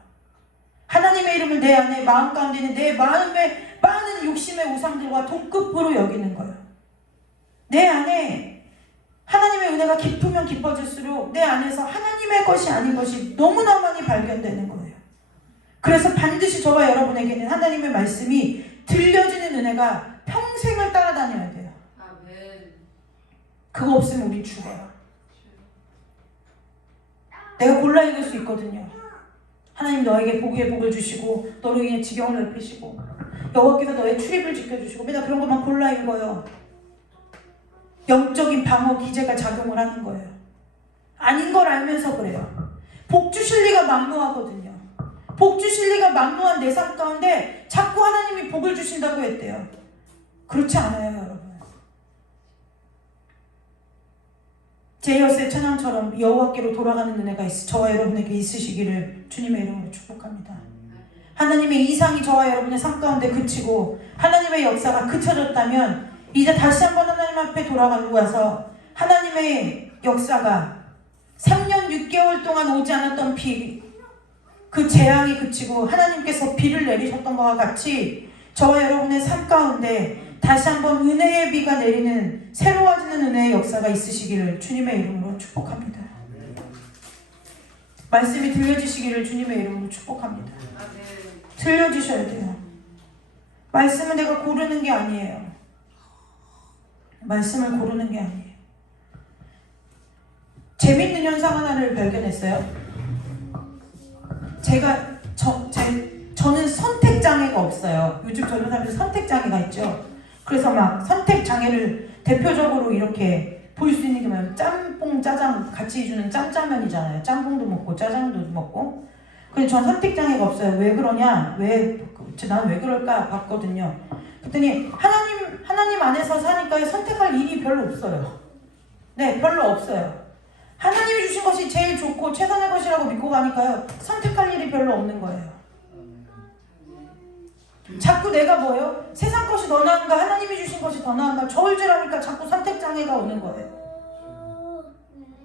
하나님의 이름을 내 안에 마음 가운데 있는 내 마음의 많은 욕심의 우상들과 동급으로 여기는 거예요. 내 안에 하나님의 은혜가 깊으면 깊어질수록 내 안에서 하나님의 것이 아닌 것이 너무나 많이 발견되는 거예요. 그래서 반드시 저와 여러분에게는 하나님의 말씀이 들려지는 은혜가 평생을 따라다녀야 돼요. 그거 없으면 우리 죽어요. 내가 골라 읽을 수 있거든요. 하나님 너에게 복의 복을 주시고 너를 위해 지경을 넓히시고 여호와께서 너의 출입을 지켜주시고 맨날 그런 것만 골라 읽어요. 영적인 방어 기제가 작용을 하는 거예요. 아닌 걸 알면서 그래요. 복 주실 리가 만무하거든요. 복 주실 리가 만무한 내 삶 가운데 자꾸 하나님이 복을 주신다고 했대요. 그렇지 않아요, 여러분. 제이어스의 찬양처럼 여호와께로 돌아가는 은혜가 저와 여러분에게 있으시기를 주님의 이름으로 축복합니다. 하나님의 이상이 저와 여러분의 삶 가운데 그치고 하나님의 역사가 그쳐졌다면 이제 다시 한번 하나님 앞에 돌아가고 와서 하나님의 역사가 3년 6개월 동안 오지 않았던 비, 그 재앙이 그치고 하나님께서 비를 내리셨던 것과 같이 저와 여러분의 삶 가운데 다시 한번 은혜의 비가 내리는 새로워지는 은혜의 역사가 있으시기를 주님의 이름으로 축복합니다. 말씀이 들려지시기를 주님의 이름으로 축복합니다. 들려주셔야 돼요. 말씀은 내가 고르는 게 아니에요. 말씀을 고르는 게 아니에요. 재밌는 현상 하나를 발견했어요. 저는 선택장애가 없어요. 요즘 젊은 사람들 선택장애가 있죠. 그래서 막 선택장애를 대표적으로 이렇게 볼 수 있는 게 뭐냐면 짬뽕, 짜장 같이 주는 짬짜면이잖아요. 짬뽕도 먹고 짜장도 먹고. 근데 전 선택장애가 없어요. 왜 그러냐? 난 왜 그럴까 봤거든요. 그랬더니 하나님 안에서 사니까 선택할 일이 별로 없어요. 네, 별로 없어요. 하나님이 주신 것이 제일 좋고 최선의 것이라고 믿고 가니까요. 선택할 일이 별로 없는 거예요. 자꾸 내가 뭐예요? 세상 것이 더 나은가 하나님이 주신 것이 더 나은가 저울질하니까 자꾸 선택장애가 오는 거예요.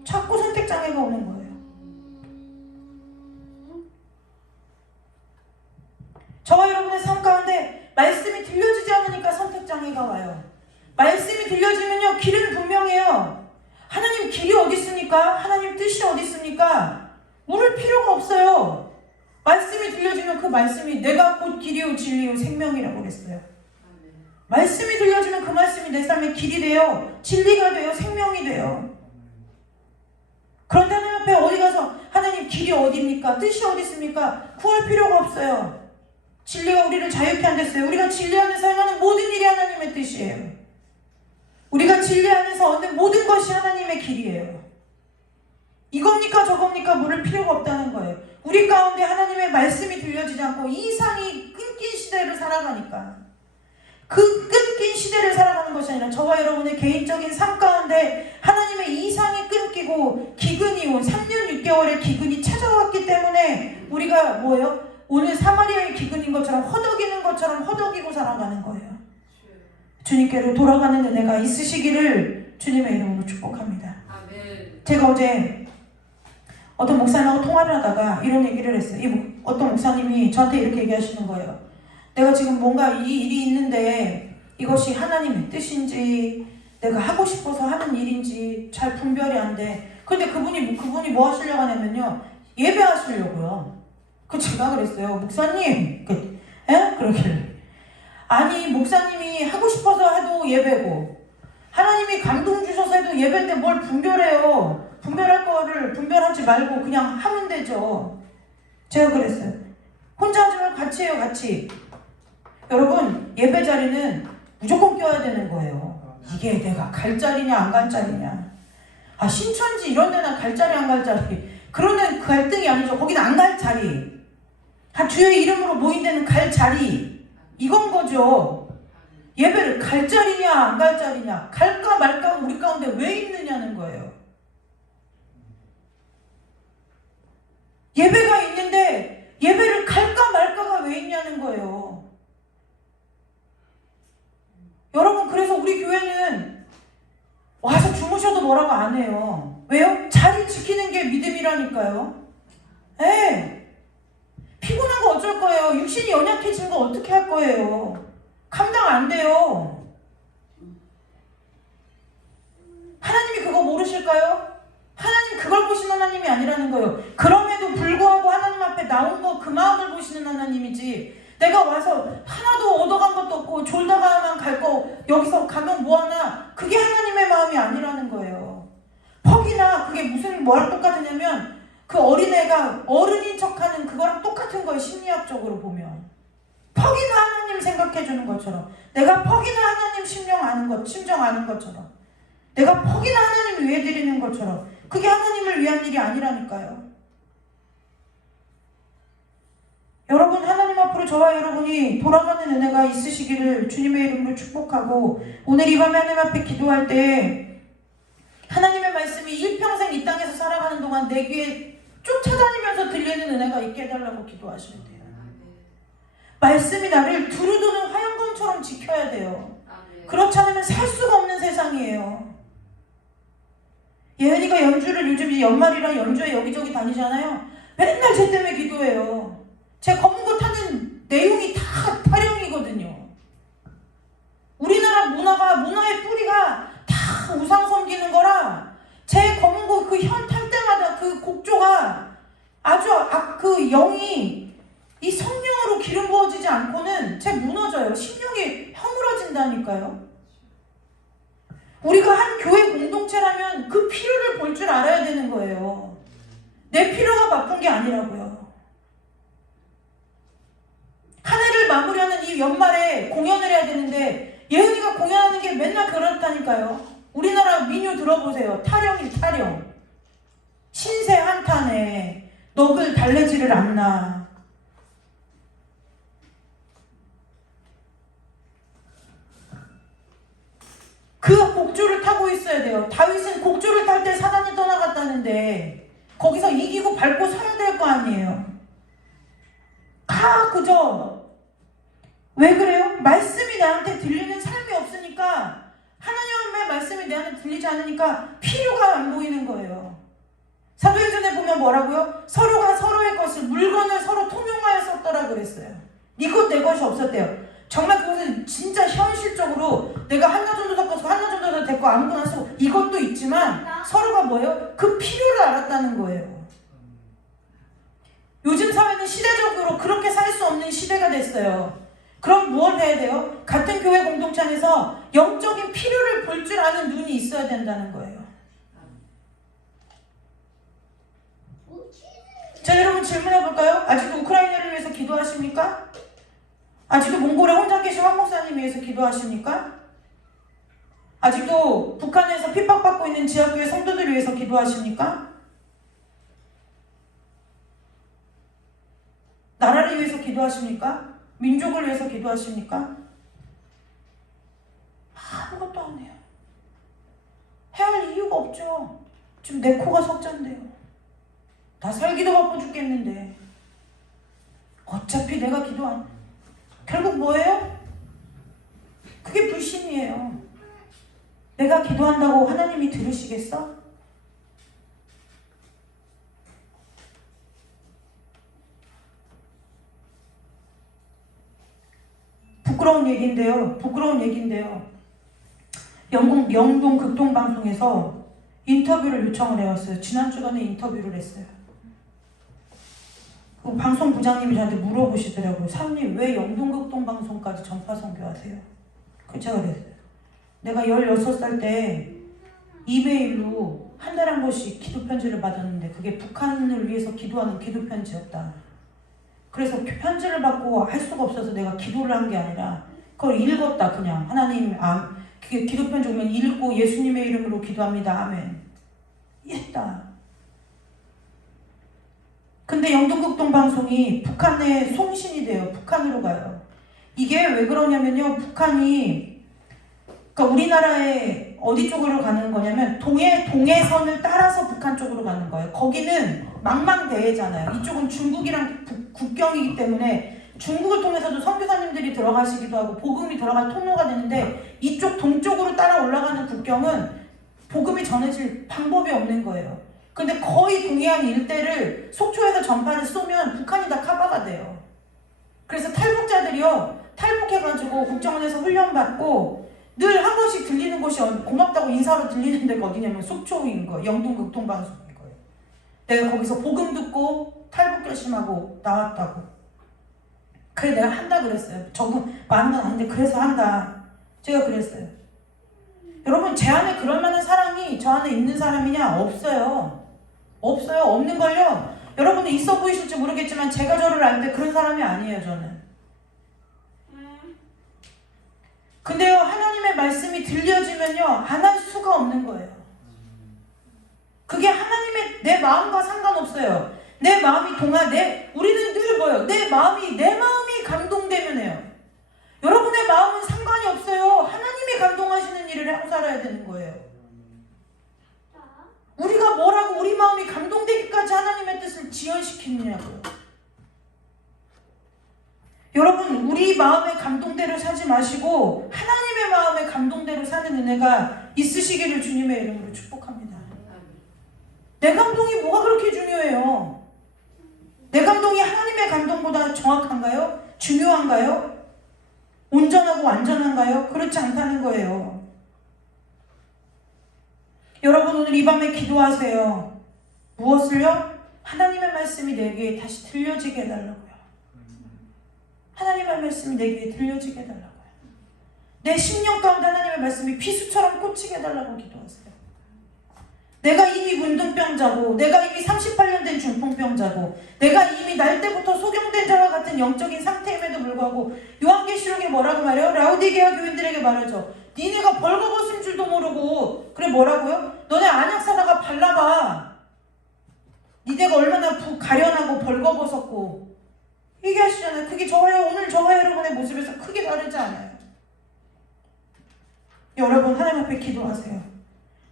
자꾸 선택장애가 오는 거예요. 저와 여러분의 삶 가운데 말씀이 들려지지 않으니까 선택장애가 와요. 말씀이 들려지면요 길은 분명해요. 하나님 길이 어디 있습니까? 하나님 뜻이 어디 있습니까? 물을 필요가 없어요. 말씀이 들려지면 그 말씀이 내가 곧 길이요 진리요 생명이라고 그랬어요. 말씀이 들려지면 그 말씀이 내 삶의 길이 돼요. 진리가 돼요. 생명이 돼요. 그런데 하나님 앞에 어디 가서 하나님 길이 어디입니까? 뜻이 어디 있습니까? 구할 필요가 없어요. 진리가 우리를 자유케 한댔어요. 우리가 진리 안에서 행하는 모든 일이 하나님의 뜻이에요. 우리가 진리 안에서 얻는 모든 것이 하나님의 길이에요. 이겁니까 저겁니까 물을 필요가 없다는 거예요. 우리 가운데 하나님의 말씀이 들려지지 않고 이상이 끊긴 시대를 살아가니까 그 끊긴 시대를 살아가는 것이 아니라 저와 여러분의 개인적인 삶 가운데 하나님의 이상이 끊기고 기근이 온 3년 6개월의 기근이 찾아왔기 때문에 우리가 뭐예요? 오늘 사마리아의 기근인 것처럼 허덕이는 것처럼 허덕이고 살아가는 거예요. 주님께로 돌아가는 은혜가 있으시기를 주님의 이름으로 축복합니다. 제가 어제 어떤 목사님하고 통화를 하다가 이런 얘기를 했어요. 어떤 목사님이 저한테 이렇게 얘기하시는 거예요. 내가 지금 뭔가 이 일이 있는데 이것이 하나님의 뜻인지 내가 하고 싶어서 하는 일인지 잘 분별이 안 돼. 근데 그분이 뭐 하시려고 하냐면요. 예배하시려고요. 그 제가 그랬어요. 목사님, 그러길래. 아니, 목사님이 하고 싶어서 해도 예배고, 하나님이 감동 주셔서 해도 예배인데 뭘 분별해요. 분별할 거를 분별하지 말고 그냥 하면 되죠. 제가 그랬어요. 혼자 하지 말고 같이 해요, 같이. 여러분, 예배 자리는 무조건 껴야 되는 거예요. 이게 내가 갈 자리냐 안 갈 자리냐. 아, 신천지 이런 데나 갈 자리 안 갈 자리. 그런 데는 갈등이 아니죠. 거기는 안 갈 자리. 주의 이름으로 모인 데는 갈 자리. 이건 거죠. 예배를 갈 자리냐 안 갈 자리냐. 갈까 말까 우리 가운데 왜 있느냐는 거예요. 예배가 있는데 예배를 갈까 말까가 왜 있냐는 거예요. 여러분, 그래서 우리 교회는 와서 주무셔도 뭐라고 안 해요. 왜요? 자리 지키는 게 믿음이라니까요. 피곤한 거 어쩔 거예요. 육신이 연약해진 거 어떻게 할 거예요. 감당 안 돼요. 하나님이 그거 모르실까요? 하나님 그걸 보시는 하나님이 아니라는 거예요. 그럼에도 불구하고 하나님 앞에 나온 거 그 마음을 보시는 하나님이지, 내가 와서 하나도 얻어간 것도 없고 졸다가만 갈 거 여기서 가면 뭐하나, 그게 하나님의 마음이 아니라는 거예요. 퍽이나 그게 무슨 뭐랑 똑같으냐면 그 어린애가 어른인 척하는 그거랑 똑같은 거예요. 심리학적으로 보면 퍽이나 하나님 생각해주는 것처럼, 내가 퍽이나 하나님 심정 아는 것처럼, 내가 퍽이나 하나님 위해 드리는 것처럼, 그게 하나님을 위한 일이 아니라니까요. 여러분, 하나님 앞으로 저와 여러분이 돌아가는 은혜가 있으시기를 주님의 이름으로 축복하고, 오늘 이 밤에 하나님 앞에 기도할 때 하나님의 말씀이 일평생 이 땅에서 살아가는 동안 내 귀에 쫓아다니면서 들리는 은혜가 있게 해달라고 기도하시면 돼요. 말씀이 나를 두루두는 화영검처럼 지켜야 돼요. 그렇지 않으면 살 수가 없는 세상이에요. 예은이가 연주를 요즘 연말이라 연주에 여기저기 다니잖아요. 맨날 제 때문에 기도해요. 제 검은 거 타는 내용이 다 타령이거든요. 우리나라 문화의 뿌리가 다 우상 섬기는 거라, 제 검은 거 그 현 탈 때마다 그 곡조가 아주 그 영이 이 성령으로 기름 부어지지 않고는 제 무너져요. 심령이 허물어진다니까요. 우리가 한 교회 공동체라면 그 필요를 볼 줄 알아야 되는 거예요. 내 필요가 바쁜 게 아니라고요. 한 해를 마무리하는 이 연말에 공연을 해야 되는데 예은이가 공연하는 게 맨날 그렇다니까요. 우리나라 민요 들어보세요. 타령이 타령. 신세 한탄에 너글 달래지를 않나. 그 곡조를 타고 있어야 돼요. 다윗은 곡조를 탈 때 사단이 떠나갔다는데 거기서 이기고 밟고 서야 될 거 아니에요. 그죠? 왜 그래요? 말씀이 나한테 들리는 삶이 없으니까, 하나님의 말씀이 내한테 들리지 않으니까 필요가 안 보이는 거예요. 사도행전에 보면 뭐라고요? 서로가 서로의 것을, 물건을 서로 통용하여 썼더라 그랬어요. 네 것 내 것이 없었대요. 정말 그것은 진짜 현실적으로 내가 하나 정도 더 컸고 하나 정도 더 됐고 아무거나 쓰고 이것도 있지만 서로가 뭐예요? 그 필요를 알았다는 거예요. 요즘 사회는 시대적으로 그렇게 살 수 없는 시대가 됐어요. 그럼 무엇을 해야 돼요? 같은 교회 공동체 안에서 영적인 필요를 볼 줄 아는 눈이 있어야 된다는 거예요. 자, 여러분 질문해 볼까요? 아직도 우크라이나를 위해서 기도하십니까? 아직도 몽골에 혼자 계신 황 목사님 위해서 기도하십니까? 아직도 북한에서 핍박받고 있는 지하교회 성도들 위해서 기도하십니까? 나라를 위해서 기도하십니까? 민족을 위해서 기도하십니까? 아무것도 안 해요. 해야 할 이유가 없죠. 지금 내 코가 석잔데요. 나 살기도 바빠 죽겠는데. 어차피 내가 결국 뭐예요? 그게 불신이에요. 내가 기도한다고 하나님이 들으시겠어? 부끄러운 얘기인데요. 영동 극동방송에서 인터뷰를 요청을 해왔어요. 지난주간에 인터뷰를 했어요. 그 방송 부장님이 저한테 물어보시더라고요. 사모님 왜 영동극동방송까지 전파 선교하세요? 그 제가 그랬어요. 내가 16살 때 이메일로 한 달에 한 번씩 기도 편지를 받았는데 그게 북한을 위해서 기도하는 기도 편지였다. 그래서 편지를 받고 할 수가 없어서 내가 기도를 한 게 아니라 그걸 읽었다. 그냥 하나님 그게 기도 편지 오면 읽고 예수님의 이름으로 기도합니다. 아멘. 했다. 근데 영동극동방송이 북한의 송신이 돼요. 북한으로 가요. 이게 왜 그러냐면요. 북한이 그러니까 우리나라의 어디 쪽으로 가는 거냐면 동해선을 따라서 북한 쪽으로 가는 거예요. 거기는 망망대해잖아요. 이쪽은 중국이랑 국경이기 때문에 중국을 통해서도 선교사님들이 들어가시기도 하고 복음이 들어갈 통로가 되는데 이쪽 동쪽으로 따라 올라가는 국경은 복음이 전해질 방법이 없는 거예요. 근데 거의 동해안 일대를 속초에서 전파를 쏘면 북한이 다 커버가 돼요. 그래서 탈북자들이요. 탈북해가지고 국정원에서 훈련받고 늘 한 번씩 들리는 곳이 고맙다고 인사로 들리는 데가 어디냐면 속초인 거예요. 영동극동방송인 거예요. 내가 거기서 복음 듣고 탈북 결심하고 나왔다고. 그래 내가 한다 그랬어요. 적응 많은 건 아닌데 그래서 한다. 제가 그랬어요. 여러분 제 안에 그럴 만한 사람이 저 안에 있는 사람이냐? 없어요. 없어요. 없는걸요. 여러분은 있어 보이실지 모르겠지만 제가 저를 알 때 그런 사람이 아니에요. 저는. 근데요 하나님의 말씀이 들려지면요 안 할 수가 없는 거예요. 그게 하나님의 내 마음과 상관없어요. 내 마음이 우리는 늘 뭐예요? 내 마음이 감동되면 해요. 여러분의 마음은 상관이 없어요. 하나님이 감동하시는 일을 하고 살아야 되는 거예요. 우리가 뭘 하고 우리 마음이 감동되기까지 하나님의 뜻을 지연시키느냐고요. 여러분 우리 마음의 감동대로 살지 마시고 하나님의 마음의 감동대로 사는 은혜가 있으시기를 주님의 이름으로 축복합니다. 내 감동이 뭐가 그렇게 중요해요? 내 감동이 하나님의 감동보다 정확한가요? 중요한가요? 온전하고 완전한가요? 그렇지 않다는 거예요. 여러분 오늘 이 밤에 기도하세요. 무엇을요? 하나님의 말씀이 내게 다시 들려지게 해달라고요. 하나님의 말씀이 내 귀에 들려지게 해달라고요. 내 심령 가운데 하나님의 말씀이 비수처럼 꽂히게 해달라고 기도하세요. 내가 이미 문둥병자고 내가 이미 38년 된 중풍병자고 내가 이미 날 때부터 소경된 자와 같은 영적인 상태임에도 불구하고 요한계시록에 뭐라고 말해요? 라우디게아 교인들에게 말하죠. 니네가 벌거벗은 줄도 모르고 그래 뭐라고요? 너네 안약 사다가 발라봐. 니네가 얼마나 가련하고 벌거벗었고 얘기하시잖아요. 그게 오늘 저와 여러분의 모습에서 크게 다르지 않아요. 여러분 하나님 앞에 기도하세요.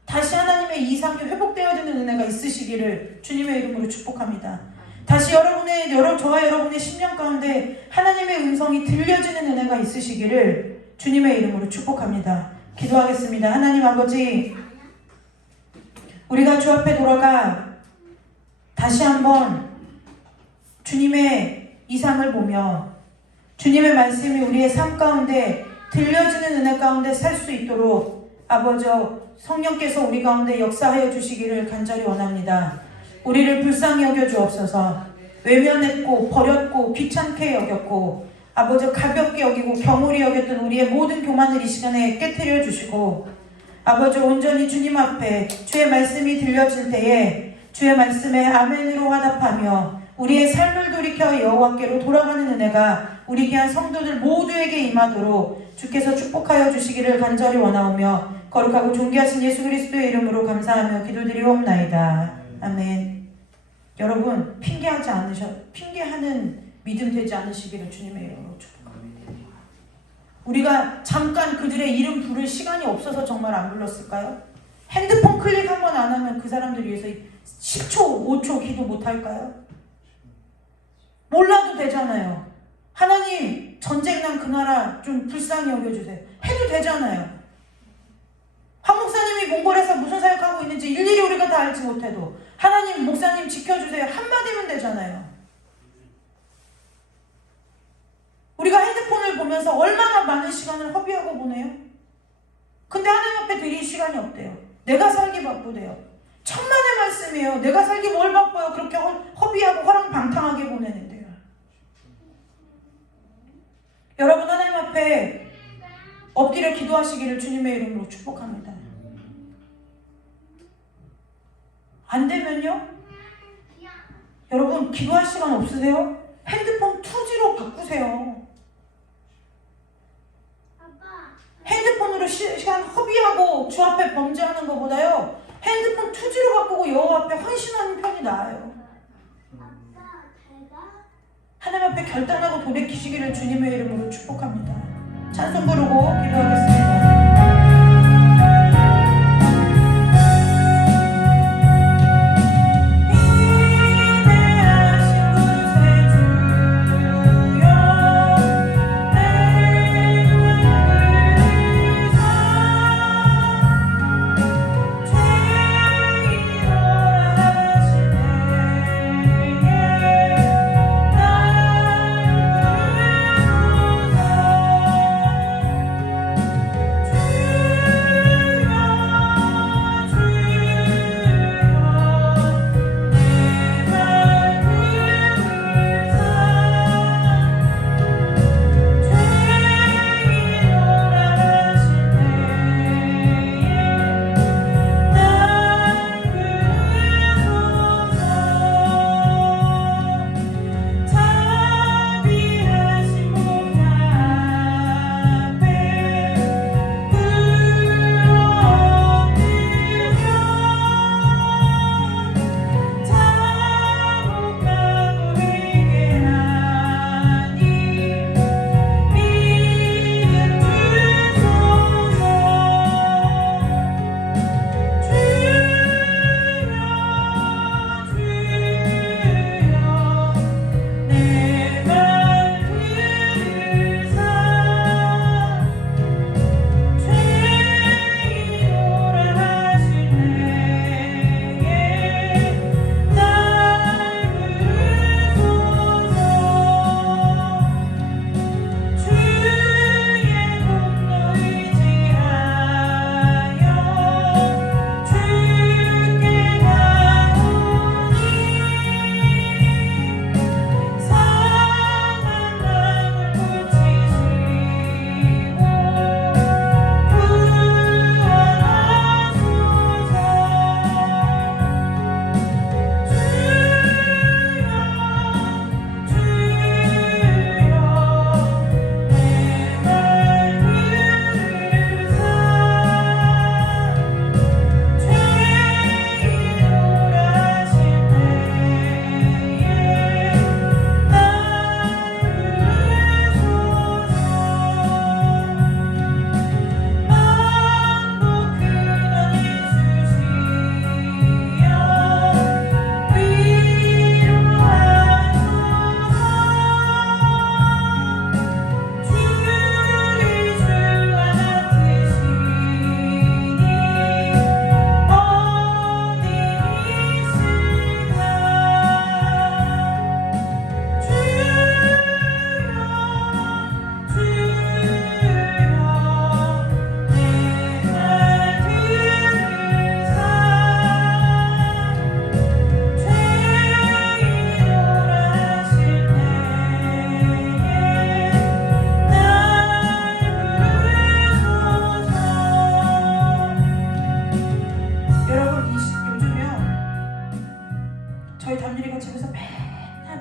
다시 하나님의 이상이 회복되어야 되는 은혜가 있으시기를 주님의 이름으로 축복합니다. 다시 저와 여러분의 심령 가운데 하나님의 음성이 들려지는 은혜가 있으시기를 주님의 이름으로 축복합니다. 기도하겠습니다. 하나님 아버지, 우리가 주 앞에 돌아가 다시 한번 주님의 이상을 보며 주님의 말씀이 우리의 삶 가운데 들려지는 은혜 가운데 살 수 있도록 아버지 성령께서 우리 가운데 역사하여 주시기를 간절히 원합니다. 우리를 불쌍히 여겨 주옵소서. 외면했고 버렸고 귀찮게 여겼고 아버지 가볍게 여기고 경홀히 여겼던 우리의 모든 교만을 이 시간에 깨트려 주시고 아버지 온전히 주님 앞에 주의 말씀이 들려질 때에 주의 말씀에 아멘으로 화답하며 우리의 삶을 돌이켜 여호와께로 돌아가는 은혜가 우리 귀한 성도들 모두에게 임하도록 주께서 축복하여 주시기를 간절히 원하오며 거룩하고 존귀하신 예수 그리스도의 이름으로 감사하며 기도드리옵나이다. 아멘. 여러분 핑계하는 믿음 되지 않으시기를 주님의 이름으로 축복합니다. 우리가 잠깐 그들의 이름 부를 시간이 없어서 정말 안 불렀을까요? 핸드폰 클릭 한 번 안 하면 그 사람들 위해서 10초, 5초 기도 못할까요? 몰라도 되잖아요. 하나님 전쟁난 그 나라 좀 불쌍히 여겨주세요. 해도 되잖아요. 한 목사님이 몽골에서 무슨 사역하고 있는지 일일이 우리가 다 알지 못해도 하나님 목사님 지켜주세요. 한마디면 되잖아요. 우리가 핸드폰을 보면서 얼마나 많은 시간을 허비하고 보내요? 근데 하나님 앞에 드릴 시간이 없대요. 내가 살기 바쁘대요. 천만의 말씀이에요. 내가 살기 뭘 바빠요. 그렇게 허비하고 허랑방탕하게 보내는데요. 여러분, 하나님 앞에 엎드려 기도하시기를 주님의 이름으로 축복합니다. 안 되면요, 여러분, 기도할 시간 없으세요? 핸드폰 2G로 바꾸세요. 핸드폰으로 시간 허비하고 주 앞에 범죄하는 것보다요, 핸드폰 2G로 바꾸고 여호와 앞에 헌신하는 편이 나아요. 하나님 앞에 결단하고 돌이키시기를 주님의 이름으로 축복합니다. 찬송 부르고 기도하겠습니다.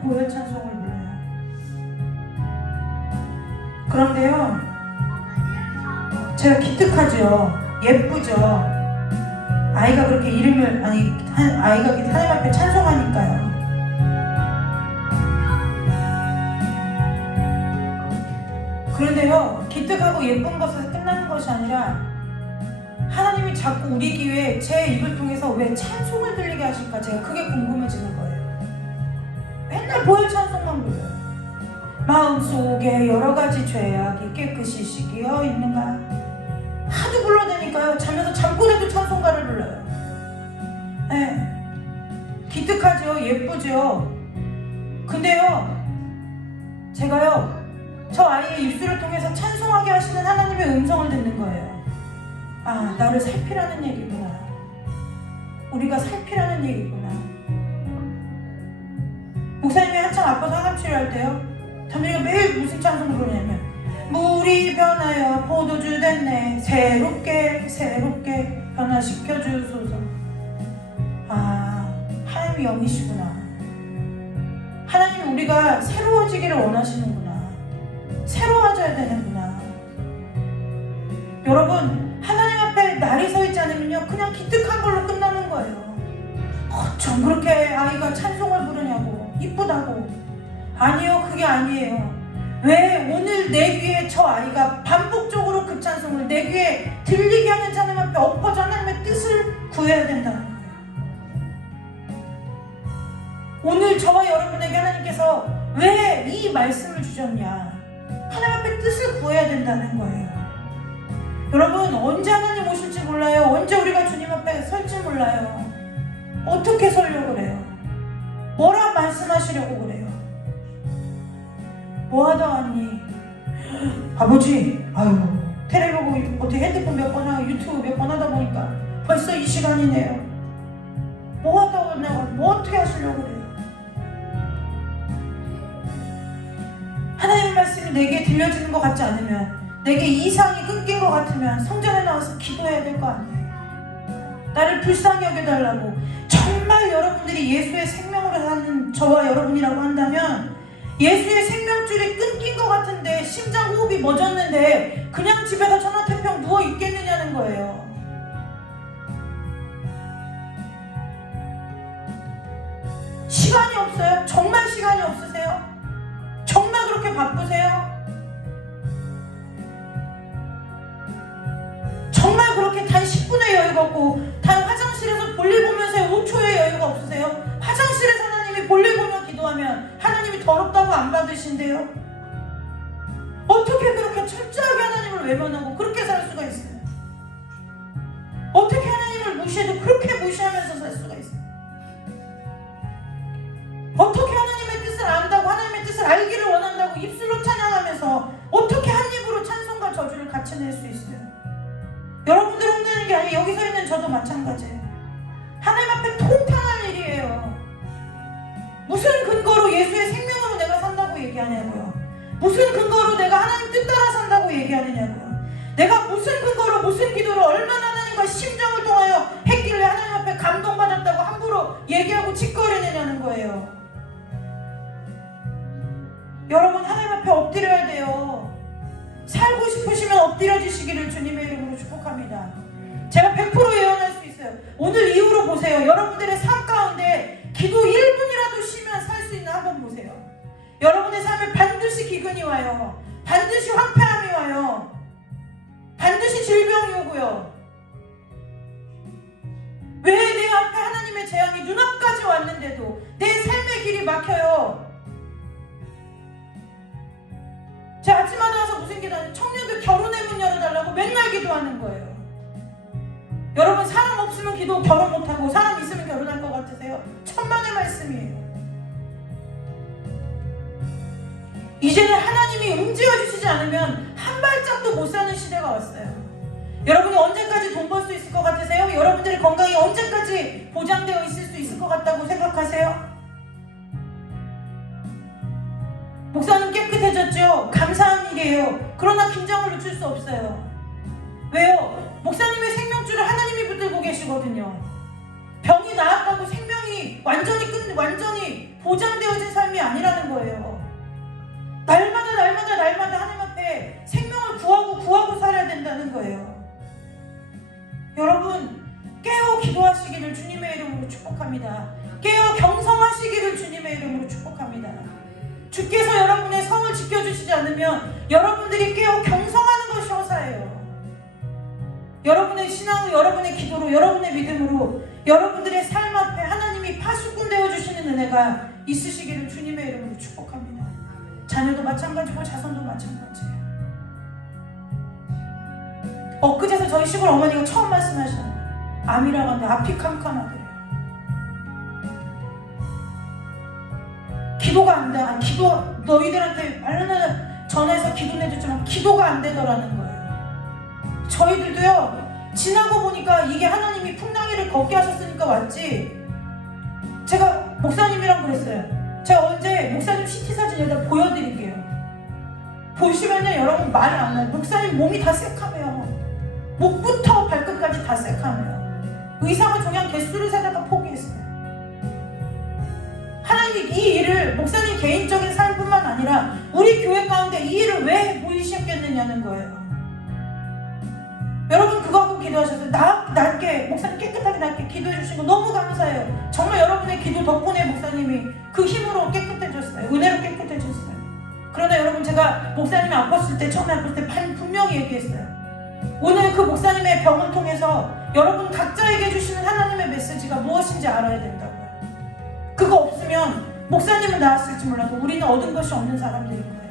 보혈 찬송을 불러요. 그런데요, 제가 기특하죠. 예쁘죠. 아이가 그렇게 이름을 아이가 하나님 앞에 찬송하니까요. 그런데요, 기특하고 예쁜 것에서 끝나는 것이 아니라 하나님이 자꾸 우리 귀에 제 입을 통해서 왜 찬송을 들리게 하실까, 제가 그게 궁금해지는 거예요. 맨날 보혈 찬송만 불러요. 마음속에 여러 가지 죄악이 깨끗이 씻겨 있는가, 하도 불러대니까요, 자면서 잠꼬대도 찬송가를 불러요. 네. 기특하죠. 예쁘죠. 근데요, 제가요, 저 아이의 입술을 통해서 찬송하게 하시는 하나님의 음성을 듣는 거예요. 아, 나를 살피라는 얘기구나. 우리가 살피라는 얘기구나. 목사님이 한창 아파서 항암 치료할 때요, 담비가 매일 무슨 찬송을 부르냐면 물이 변하여 포도주 됐네 새롭게 새롭게 변화시켜 주소서. 아, 하나님이 영이시구나. 하나님은 우리가 새로워지기를 원하시는구나. 새로워져야 되는구나. 여러분, 하나님 앞에 날이 서 있지 않으면요, 그냥 기특한 걸로 끝나는 거예요. 전 그렇게 아이가 찬송을 부르냐고, 이쁘다고. 아니요, 그게 아니에요. 왜 오늘 내 귀에 저 아이가 반복적으로 그 찬송을 내 귀에 들리게 하는 하나님 앞에 엎어져 하나님의 뜻을 구해야 된다는 거예요. 오늘 저와 여러분에게 하나님께서 왜 이 말씀을 주셨냐, 하나님 앞에 뜻을 구해야 된다는 거예요. 여러분, 언제 하나님 오실지 몰라요. 언제 우리가 주님 앞에 설지 몰라요. 어떻게 설려고 그래요? 뭐라 말씀하시려고 그래요? 뭐 하다 왔니? 아버지, 아유, 테레비 보고 어떻게 핸드폰 몇 번 하고 유튜브 몇 번 하다 보니까 벌써 이 시간이네요. 뭐 하다 왔냐고, 뭐 어떻게 하시려고 그래요? 하나님의 말씀이 내게 들려지는 것 같지 않으면, 내게 이상이 끊긴 것 같으면 성전에 나와서 기도해야 될 거 아니에요. 나를 불쌍히 여겨달라고. 정말 여러분들이 예수의 생명으로 사는 저와 여러분이라고 한다면, 예수의 생명줄이 끊긴 것 같은데 심장 호흡이 멎었는데 그냥 집에서 천하태평 누워 있겠느냐는 거예요. 시간이 없어요? 정말 시간이 없으세요? 정말 그렇게 바쁘세요? 정말 그렇게 단 10분의 여유가 없고, 단 화장실에서 볼일 보면서 5초의 여유가 없으세요? 화장실에서 하나님이 볼일 보며 기도하면 하나님이 더럽다고 안 받으신대요? 어떻게 그렇게 철저하게 하나님을 외면하고 그렇게 살 수가 있어요? 어떻게 하나님을 무시해도 그렇게 무시하면서 살 수가 있어요? 어떻게 하나님의 뜻을 안다고, 하나님의 뜻을 알기를 원한다고 입술로 찬양하면서 어떻게 한 입으로 찬송과 저주를 같이 낼 수 있어요? 여러분들 흉내는 게 아니에요. 여기 서 있는 저도 마찬가지예요. 하나님 앞에 통탄할 일이에요. 무슨 근거로 예수의 생명으로 내가 산다고 얘기하냐고요? 무슨 근거로 내가 하나님 뜻 따라 산다고 얘기하느냐고요? 내가 무슨 근거로, 무슨 기도로 얼마나 하나님과 심정을 통하여 했길래 하나님 앞에 감동받았다고 함부로 얘기하고 짓거리느냐는 거예요. 여러분, 하나님 앞에 엎드려야 돼요. 살고 싶으시면 엎드려지시기를 주님의 이름으로 축복합니다. 제가 100% 예언할 수 있어요. 오늘 이후로 보세요. 여러분들의 삶 가운데 기도 1분이라도 쉬면 살 수 있는 한번 보세요. 여러분의 삶에 반드시 기근이 와요. 반드시 황폐함이 와요. 반드시 질병이 오고요. 왜 내 앞에 하나님의 재앙이 눈앞까지 왔는데도 내 삶의 길이 막혀요? 제가 아침마다 와서 무슨 기도하냐면 청년들 결혼의 문 열어달라고 맨날 기도하는 거예요. 여러분, 사람 없으면 기도 결혼 못하고 사람 있으면 결혼할 것 같으세요? 천만의 말씀이에요. 이제는 하나님이 움직여주시지 않으면 한 발짝도 못 사는 시대가 왔어요. 여러분이 언제까지 돈 벌 수 있을 것 같으세요? 여러분들의 건강이 언제까지 보장되어 있을 수 있을 것 같다고 생각하세요? 목사님 깨끗해졌죠? 감사한 일이에요. 그러나 긴장을 늦출 수 없어요. 왜요? 목사님의 생명줄을 하나님이 붙들고 계시거든요. 병이 나았다고 생명이 완전히 보장되어진 삶이 아니라는 거예요. 날마다 하나님 앞에 생명을 구하고 살아야 된다는 거예요. 여러분, 깨어 기도하시기를 주님의 이름으로 축복합니다. 깨어 경성하시기를 주님의 이름으로 축복합니다. 주께서 여러분의 성을 지켜주시지 않으면 여러분들이 깨어 경성하는 것이 허사예요. 여러분의 신앙으로, 여러분의 기도로, 여러분의 믿음으로 여러분들의 삶 앞에 하나님이 파수꾼 되어주시는 은혜가 있으시기를 주님의 이름으로 축복합니다. 자녀도 마찬가지고 자손도 마찬가지예요. 엊그제서 저희 시골 어머니가 처음 말씀하시는 암이라고 하는데 앞이 캄캄하더래요. 기도가 안 돼. 기도 너희들한테 말로는 전화해서 기도 내줬지만 기도가 안 되더라는 거예요. 저희들도요, 지나고 보니까 이게 하나님이 풍랑이를 걷게 하셨으니까 왔지. 제가 목사님이랑 그랬어요. 제가 언제 목사님 CT 사진 여기다 보여드릴게요. 보시면요 여러분 말이 안 나요. 목사님 몸이 다 새카매요. 목부터 발끝까지 다 새카매요. 의상은 종양 개수를 세다가 포기했어요. 하나님이 이 일을 목사님 개인적인 삶뿐만 아니라 우리 교회 가운데 이 일을 왜 보이셨겠느냐는 거예요. 여러분 그거 하고 기도하셨어요. 낮게 목사님 깨끗하게 낮게 기도해 주신 거 너무 감사해요. 정말 여러분의 기도 덕분에 목사님이 그 힘으로 깨끗해졌어요. 은혜로 깨끗해졌어요. 그러나 여러분 제가 목사님이 아팠을 때 처음에 아팠을 때 분명히 얘기했어요. 오늘 그 목사님의 병을 통해서 여러분 각자에게 주시는 하나님의 메시지가 무엇인지 알아야 된다고요. 그거 없으면 목사님은 나았을지 몰라도 우리는 얻은 것이 없는 사람들인 거예요.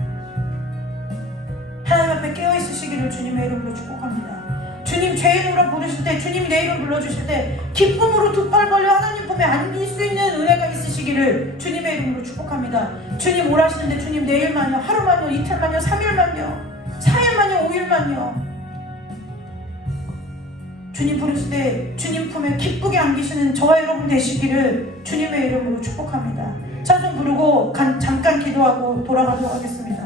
하나님 앞에 깨어있으시기를 주님의 이름으로 축복합니다. 주님 죄 이름으로 부르실 때, 주님이 내 이름 불러주실 때 기쁨으로 두 팔 벌려 하나님 품에 안길 수 있는 은혜가 있으시기를 주님의 이름으로 축복합니다. 주님 오라시는데 주님 내일만요, 하루만요, 이틀만요, 3일만요, 4일만요, 5일만요. 주님 부르실 때 주님 품에 기쁘게 안기시는 저와 여러분 되시기를 주님의 이름으로 축복합니다. 찬송 부르고 잠깐 기도하고 돌아가도록 하겠습니다.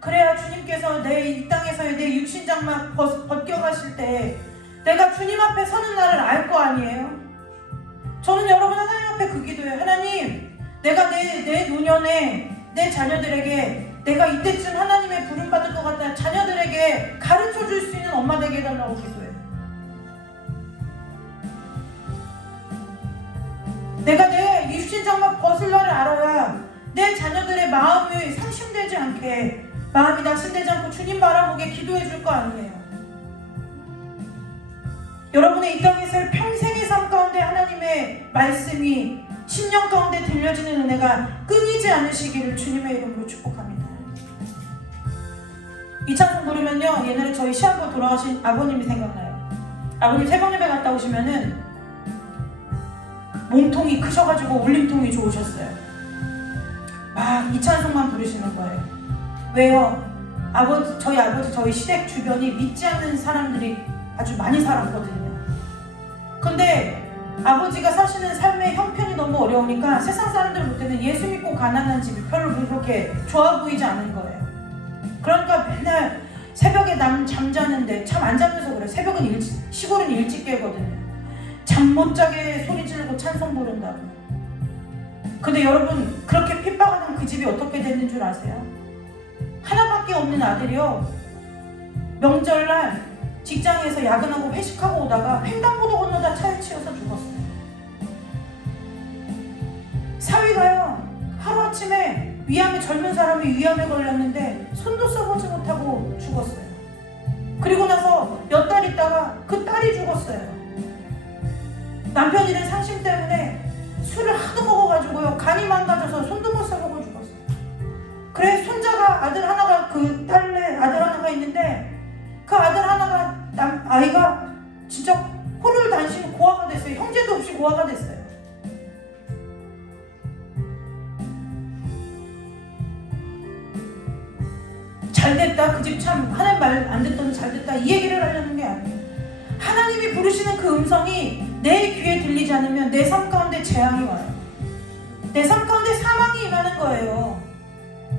그래야 주님께서 내 이 땅에서의 내 육신장막 벗겨가실 때 내가 주님 앞에 서는 날을 알 거 아니에요? 저는 여러분 하나님 앞에 그 기도해요. 하나님, 내가 내 노년에 내 자녀들에게 내가 이때쯤 하나님의 부름받을 것 같다 자녀들에게 가르쳐 줄 수 있는 엄마 되게 해달라고 기도해요. 내가 내 육신장막 벗을 날을 알아야 내 자녀들의 마음이 상심되지 않게, 마음이 낙심되지 않고 주님 바라보게 기도해 줄 거 아니에요. 여러분의 이 땅에서의 평생의 삶 가운데 하나님의 말씀이 10년 가운데 들려지는 은혜가 끊이지 않으시기를 주님의 이름으로 축복합니다. 이 찬송 부르면요, 옛날에 저희 시아버 돌아가신 아버님이 생각나요. 아버님 새벽 예배 갔다 오시면은 몸통이 크셔가지고 울림통이 좋으셨어요. 막 이 찬송만 부르시는 거예요. 왜요? 저희 아버지 저희 시댁 주변이 믿지 않는 사람들이 아주 많이 살았거든요. 근데 아버지가 사시는 삶의 형편이 너무 어려우니까 세상 사람들 볼 때는 예수 믿고 가난한 집이 별로 그렇게 좋아 보이지 않은 거예요. 그러니까 맨날 새벽에 남 잠자는데 참 안 자면서 그래. 새벽은 시골은 일찍 깨거든요. 잠 못 자게 소리 지르고 찬송 부른다고. 근데 여러분, 그렇게 핍박하는 그 집이 어떻게 됐는 줄 아세요? 하나밖에 없는 아들이요, 명절날 직장에서 야근하고 회식하고 오다가 횡단보도 건너다 차에 치여서 죽었어요. 사위가요, 하루아침에 젊은 사람이 위암에 걸렸는데 손도 써보지 못하고 죽었어요. 그리고 나서 몇 달 있다가 그 딸이 죽었어요. 남편이란 상심 때문에 술을 하도 먹어가지고요, 간이 망가져서 손도 못 써보고 죽었어요. 그래, 손자가 아들 하나가, 그 딸내 아들 하나가 있는데 그 아들 하나가 아이가 진짜 호를 단신 고아가 됐어요. 형제도 없이 고아가 됐어요. 잘됐다, 그 집 참 하나님 말 안 듣더니 잘됐다, 이 얘기를 하려는 게 아니에요. 하나님이 부르시는 그 음성이 내 귀에 들리지 않으면 내 삶 가운데 재앙이 와요. 내 삶 가운데 사망이 임하는 거예요.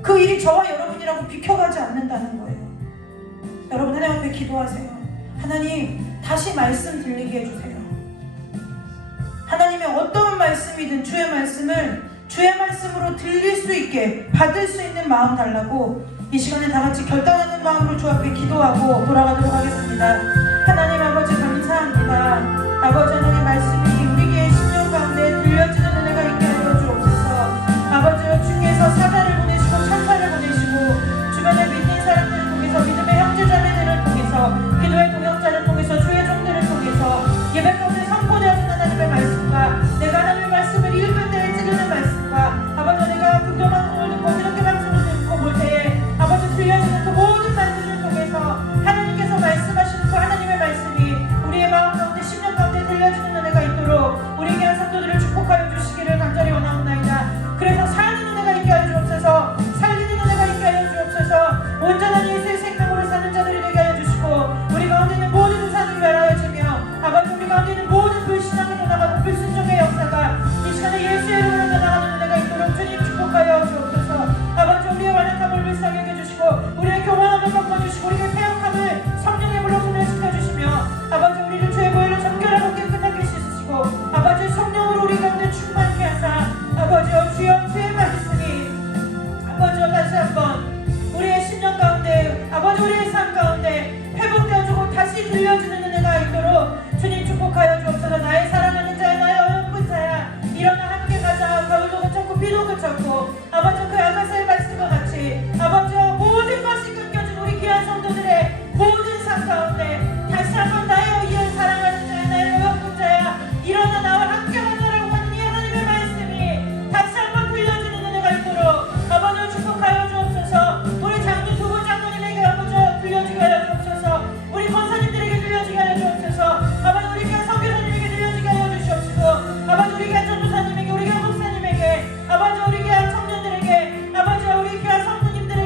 그 일이 저와 여러분이라고 비켜가지 않는다는 거예요. 여러분, 하나님 앞에 기도하세요. 하나님, 다시 말씀 들리게 해주세요. 하나님의 어떤 말씀이든 주의 말씀을 주의 말씀으로 들릴 수 있게 받을 수 있는 마음 달라고 이 시간에 다 같이 결단하는 마음으로 주 앞에 기도하고 돌아가도록 하겠습니다. 하나님 아버지, 감사합니다. 아버지 하나님 말씀이 우리에게 10년 가운데 들려지는 은혜가 있게 하여 주옵소서. 아버지, 주께서 사자를 보내시고 천사를 보내시고 주변에 믿는 사람들을 통해서, 믿음의 형제자매들을 통해서, 기도의 동역자를 통해서, 주의 종들을 통해서 예배 가운데 선포되어진 하나님의 말씀과 내가 하나님의 말씀을 읽을 때에 찌르는 말씀과 아버지, 내가 금도방송을 듣고 기독교 방송을 듣고 볼 때에 아버지 들려지는 그 모든 말씀을 통해서 하나님께서 말씀하시는 그 하나님의 말씀이 우리의 마음 가운데 10년 가운데 들려지는 은혜가 있도록 우리 귀한 성도들을 축복하여 주시기를 간절히 원하옵나이다. 그래서 사는 은혜가 있게 하여 주옵소서. 살리는 은혜가 있게 하여 주옵소서. 온전한 예수의 생명으로 사는 자들이 되게 하여 주시고 우리 가운데 있는 모든 우상을 멸하여주며 아버지, 우리 가운데 있는 모든 불신앙에 떠나가고 불순종의 역사가 이 시간에 예수의 이름으로 떠나가는 은혜가 있도록 주님 축복하여 주옵소서. 아버지, 우리의 완악함을 불쌍히 여겨주시고 우리의 교만함을 꺾어주시고 우리의 패역함을 성령의 물로 소멸시켜주시며 아버지, 우리를 죄의 보혈로 정결하고 깨끗하게 씻으시고 아버지, 성령으로 우리 가운데 충만케 하사 아버지여, 주여 주의 말씀이 아버지여 다시 한번 우리의 10년 가운데 아버지, 우리의 삶 가운데 회복되어주고 다시 들려주는 은혜가 있도록 주님 축복하여 주옵소서. 나의 사랑하는 자야, 나의 어여쁜 자야, 일어나 함께 가자. 가을도 그쳤고 비도 그쳤고 아버지, 그 아가서의 말씀과 같이 아버지여, 모든 것이 끊겨진 우리 귀한 성도들의 모든 삶 가운데 다시 한번 나의 이을 사랑하는 자야, 나의 어여쁜 자야, 일어나 나와 함께 하자라고 하는 이 하나님의 말씀이 다시 한번 들려지는 은혜가 있도록 아버지 축복하여 주옵소서. 우리 장로 두 분 장로님에게 아버지 들려지게 하여 주옵소서. 우리 권사님들에게 들려지게 하여 주옵소서. 아버지, 우리 귀한 선교사님에게 들려지게 하여 주시옵시고 아버지, 우리 귀한 전도사님에게, 우리 귀한 목사님에게, 아버지, 우리 귀한 청년들에게, 아버지, 우리 귀한 성도님들에게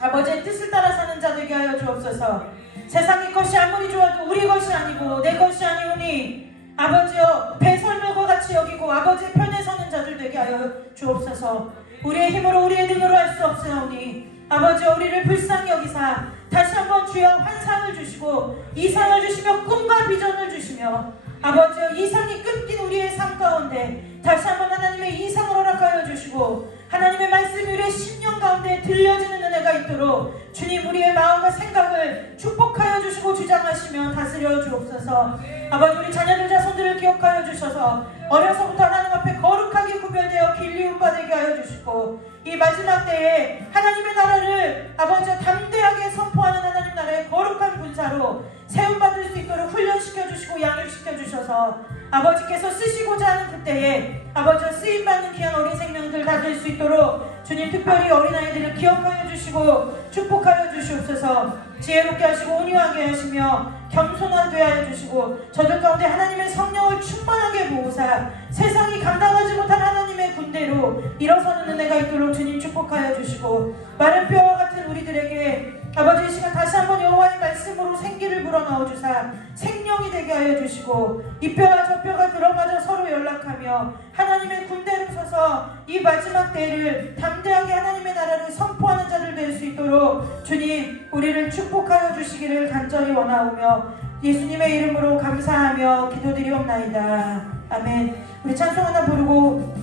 아버지의 뜻을 따라 사는 자 되게 하여 주옵소서. 세상의 것이 아무리 좋아도 우리 것이 아니고 내 것이 아니오니 아버지여 배설물과 같이 여기고 아버지의 편에 서는 자들 되게 하여 주옵소서. 우리의 힘으로 우리의 능으로 할 수 없사오니 아버지여 우리를 불쌍히 여기사 다시 한번 주여 환상을 주시고 이상을 주시며 꿈과 비전을 주시며 아버지여 이상이 끊긴 우리의 삶 가운데 다시 한번 하나님의 이상을 허락하여 주시고 하나님의 말씀이 우리의 심령 가운데 들려지는 은혜가 있도록 주님 우리의 마음과 생각을 축복하여 주시고 주장하시며 다스려 주옵소서. 아버지 우리 자녀들 자손들을 기억하여 주셔서 어려서부터 하나님 앞에 거룩하게 구별되어 길리움 받게 하여 주시고 이 마지막 때에 하나님의 나라를 아버지와 담대하게 선포하는 하나님 나라의 거룩한 군사로 세움받을 수 있도록 훈련시켜 주시고 양육시켜 주셔서 아버지께서 쓰시고자 하는 그때에 아버지와 쓰임받는 귀한 어린 생명들 다 될 수 있도록 주님 특별히 어린아이들을 기억하여 주시고 축복하여 주시옵소서. 지혜롭게 하시고 온유하게 하시며 겸손하게 하여 주시고 저들 가운데 하나님의 성령을 충만하게 부으사 세상이 감당하지 못한 하나님의 군대로 일어서는 은혜가 있도록 주님 축복하여 주시고 마른 뼈와 같은 우리들에게 아버지 이 시간 다시 한번 여호와의 말씀으로 생기를 불어넣어 주사 생명이 되게 하여 주시고 이 뼈와 저 뼈가 들어맞아 서로 연락하며 하나님의 군대로 서서 이 마지막 때를 담대하게 하나님의 나라를 선포하는 자들 될 수 있도록 주님 우리를 축복하여 주시기를 간절히 원하오며 예수님의 이름으로 감사하며 기도드리옵나이다. 아멘. 우리 찬송 하나 부르고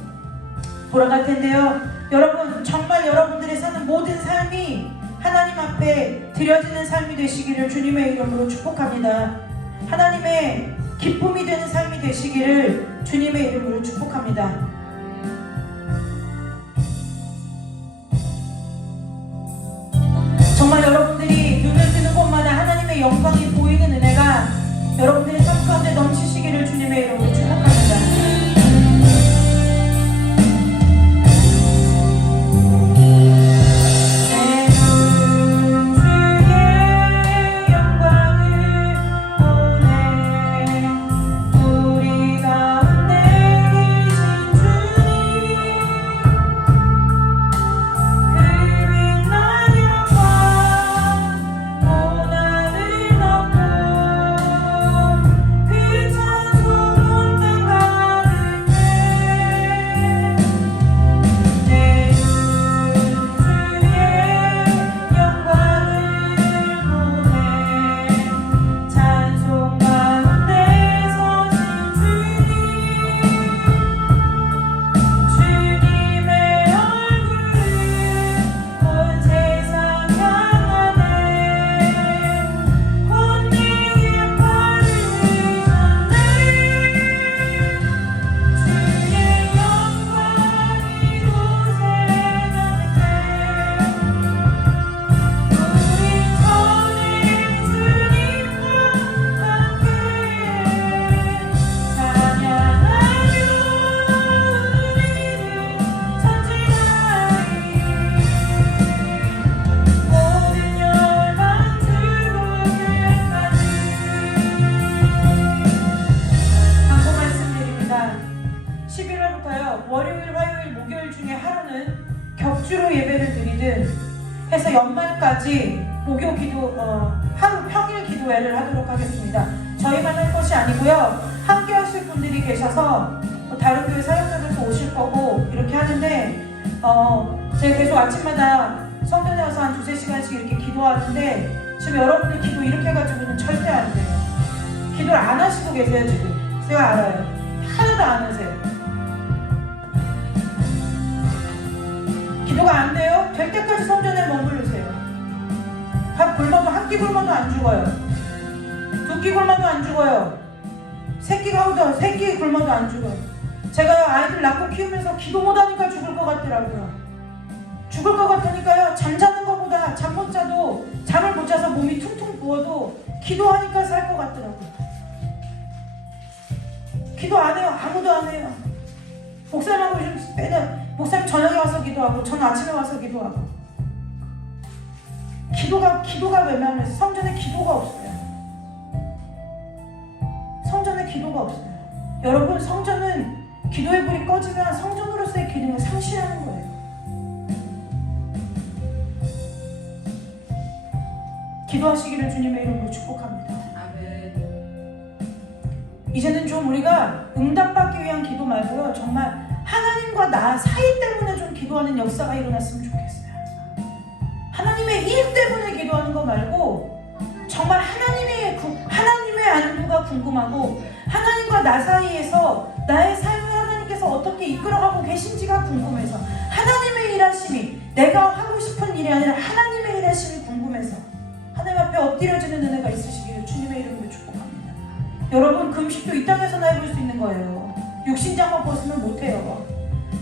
돌아갈 텐데요. 여러분 정말 여러분들이 사는 모든 삶이 하나님 앞에 드려지는 삶이 되시기를 주님의 이름으로 축복합니다. 하나님의 기쁨이 되는 삶이 되시기를 주님의 이름으로 축복합니다. 정말 여러분들이 눈을 뜨는 곳마다 하나님의 영광이 보이는 은혜가 여러분들의 삶 가운데 넘치시기를 주님의 이름으로 축복합니다. 해서 연말까지 목요 기도 하루 평일 기도회를 하도록 하겠습니다. 저희만 할 것이 아니고요. 함께 하실 분들이 계셔서 다른 교회 사역자들도 오실 거고 이렇게 하는데 제가 계속 아침마다 성전에 와서 한 2-3시간씩 이렇게 기도하는데 지금 여러분들 기도 이렇게 해가지고는 절대 안 돼요. 기도를 안 하시고 계세요 지금. 제가 알아요. 하나도 안 하세요. 기도가 안 돼요? 될 때까지 성전에 머무르세요. 밥 굶어도 한 끼 굶어도 안 죽어요. 2끼 굶어도 안 죽어요. 3끼 굶어도 안 죽어요. 제가 아이들 낳고 키우면서 기도 못하니까 죽을 것 같더라고요. 죽을 것 같으니까요. 잠자는 것보다 잠 못 자도 잠을 못 자서 몸이 퉁퉁 부어도 기도하니까 살 것 같더라고요. 기도 안 해요. 아무도 안 해요. 목사님하고 좀 빼다 목사님 저녁에 와서 기도하고 저는 아침에 와서 기도하고 기도가 외면해서 성전에 기도가 없어요. 성전에 기도가 없어요. 여러분 성전은 기도의 불이 꺼지면 성전으로서의 기능을 상실하는 거예요. 기도하시기를 주님의 이름으로 축복합니다. 아멘. 이제는 좀 우리가 응답받기 위한 기도 말고요, 정말 하나님과 나 사이 때문에 좀 기도하는 역사가 일어났으면 좋겠어요. 하나님의 일 때문에 기도하는 거 말고 정말 하나님의 안부가 궁금하고 하나님과 나 사이에서 나의 삶을 하나님께서 어떻게 이끌어가고 계신지가 궁금해서, 하나님의 일하심이 내가 하고 싶은 일이 아니라 하나님의 일하심이 궁금해서 하나님 앞에 엎드려지는 은혜가 있으시기를 주님의 이름으로 축복합니다. 여러분, 금식도 이 땅에서나 해볼 수 있는 거예요. 육신장만 벗으면 못해요.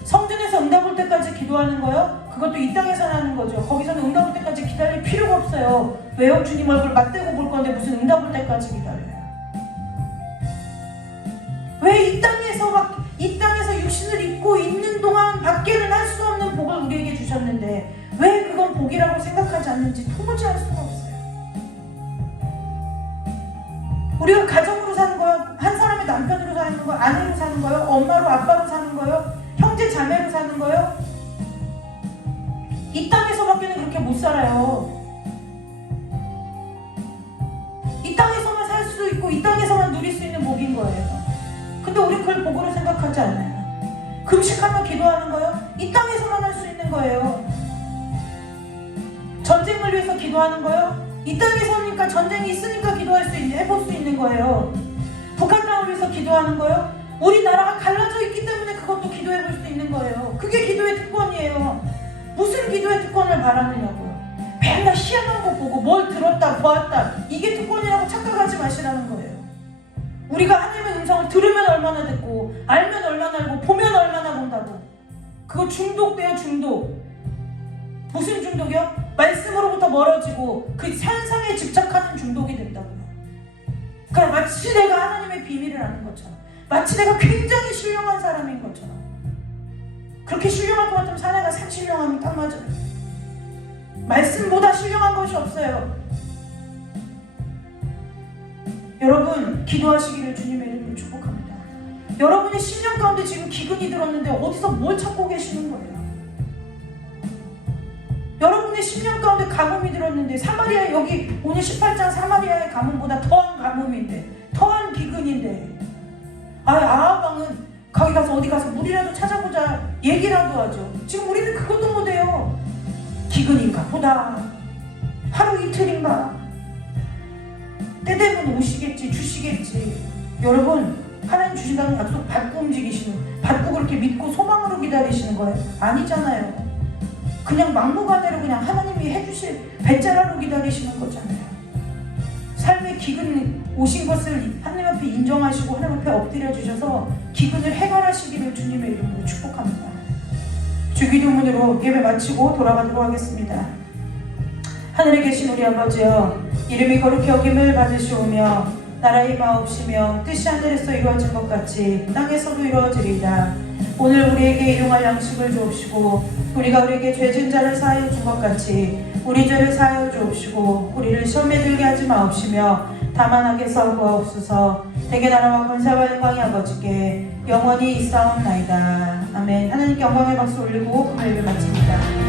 성전에서 응답 올 때까지 기도하는 거요, 그것도 이 땅에서나 하는 거죠. 거기서는 응답 올 때까지 기다릴 필요가 없어요. 왜요? 주님 얼굴 맞대고 볼 건데 무슨 응답 올 때까지 기다려요. 왜 이 땅에서 육신을 입고 있는 동안 밖에는 할 수 없는 복을 우리에게 주셨는데 왜 그건 복이라고 생각하지 않는지 도무지 알 수가 없어요. 우리가 가정으로 사는 거요, 한 사람의 남편으로 사는 거요, 아내로 사는 거요, 엄마로 아빠로 사는 거요, 형제 자매로 사는 거요, 이 땅에서밖에는 그렇게 못 살아요. 이 땅에서만 살 수 있고 이 땅에서만 누릴 수 있는 복인 거예요. 근데 우리 그걸 복으로 생각하지 않아요. 금식하며 기도하는 거요, 이 땅에서만 할 수 있는 거예요. 전쟁을 위해서 기도하는 거요, 이 땅에서니까 전쟁이 있으니까 해볼 수 있는 거예요. 북한 땅을 위해서 기도하는 거요, 우리나라가 갈라져 있기 때문에 그것도 기도해볼 수 있는 거예요. 그게 기도의 특권이에요. 무슨 기도의 특권을 바라느냐고요. 맨날 희한한 거 보고 뭘 들었다 보았다 이게 특권이라고 착각하지 마시라는 거예요. 우리가 하나님의 음성을 들으면 얼마나 듣고 알면 얼마나 알고 보면 얼마나 본다고. 그거 중독돼요. 중독. 무슨 중독이요? 말씀으로부터 멀어지고 그 현상에 집착하는 중독이 된다고요. 그러니까 마치 내가 하나님의 비밀을 아는 것처럼, 마치 내가 굉장히 신령한 사람인 것처럼. 그렇게 신령할 것 같으면 사내가 참 신령하면 딱 맞아요. 말씀보다 신령한 것이 없어요. 여러분, 기도하시기를 주님의 이름으로 축복합니다. 여러분의 심령 가운데 지금 기근이 들었는데 어디서 뭘 찾고 계시는 거예요? 여러분의 심령 가운데 가뭄이 들었는데, 사마리아, 여기 오늘 18장 사마리아의 가뭄보다 더한 가뭄인데, 더한 기근인데, 아합 왕은 거기 가서 어디 가서 물이라도 찾아보자 얘기라도 하죠. 지금 우리는 그것도 못해요. 기근인가 보다, 하루 이틀인가, 때 되면 오시겠지, 주시겠지. 여러분, 하나님 주신다는 약속 받고 움직이시는, 받고 그렇게 믿고 소망으로 기다리시는 거예요? 아니잖아요. 그냥 막무가내로 그냥 하나님이 해주실 배짜라로 기다리시는 거잖아요. 삶의 기근 오신 것을 하나님 앞에 인정하시고 하나님 앞에 엎드려 주셔서 기근을 해결하시기를 주님의 이름으로 축복합니다. 주기도문으로 예배 마치고 돌아가도록 하겠습니다. 하늘에 계신 우리 아버지여, 이름이 거룩히 여김을 받으시오며 나라의 임하옵시며 뜻이 하늘에서 이루어진 것 같이 땅에서도 이루어지리이다. 오늘 우리에게 일용할 양식을 주옵시고 우리가 우리에게 죄진 자를 사하여 준 것 같이 우리 죄를 사하여 주옵시고 우리를 시험에 들게 하지 마옵시며 다만 악에서 구하옵소서. 대개 나라와 권세와 영광이 아버지께 영원히 있사옵나이다. 아멘. 하나님께 영광의 박수 올리고 예배 마칩니다.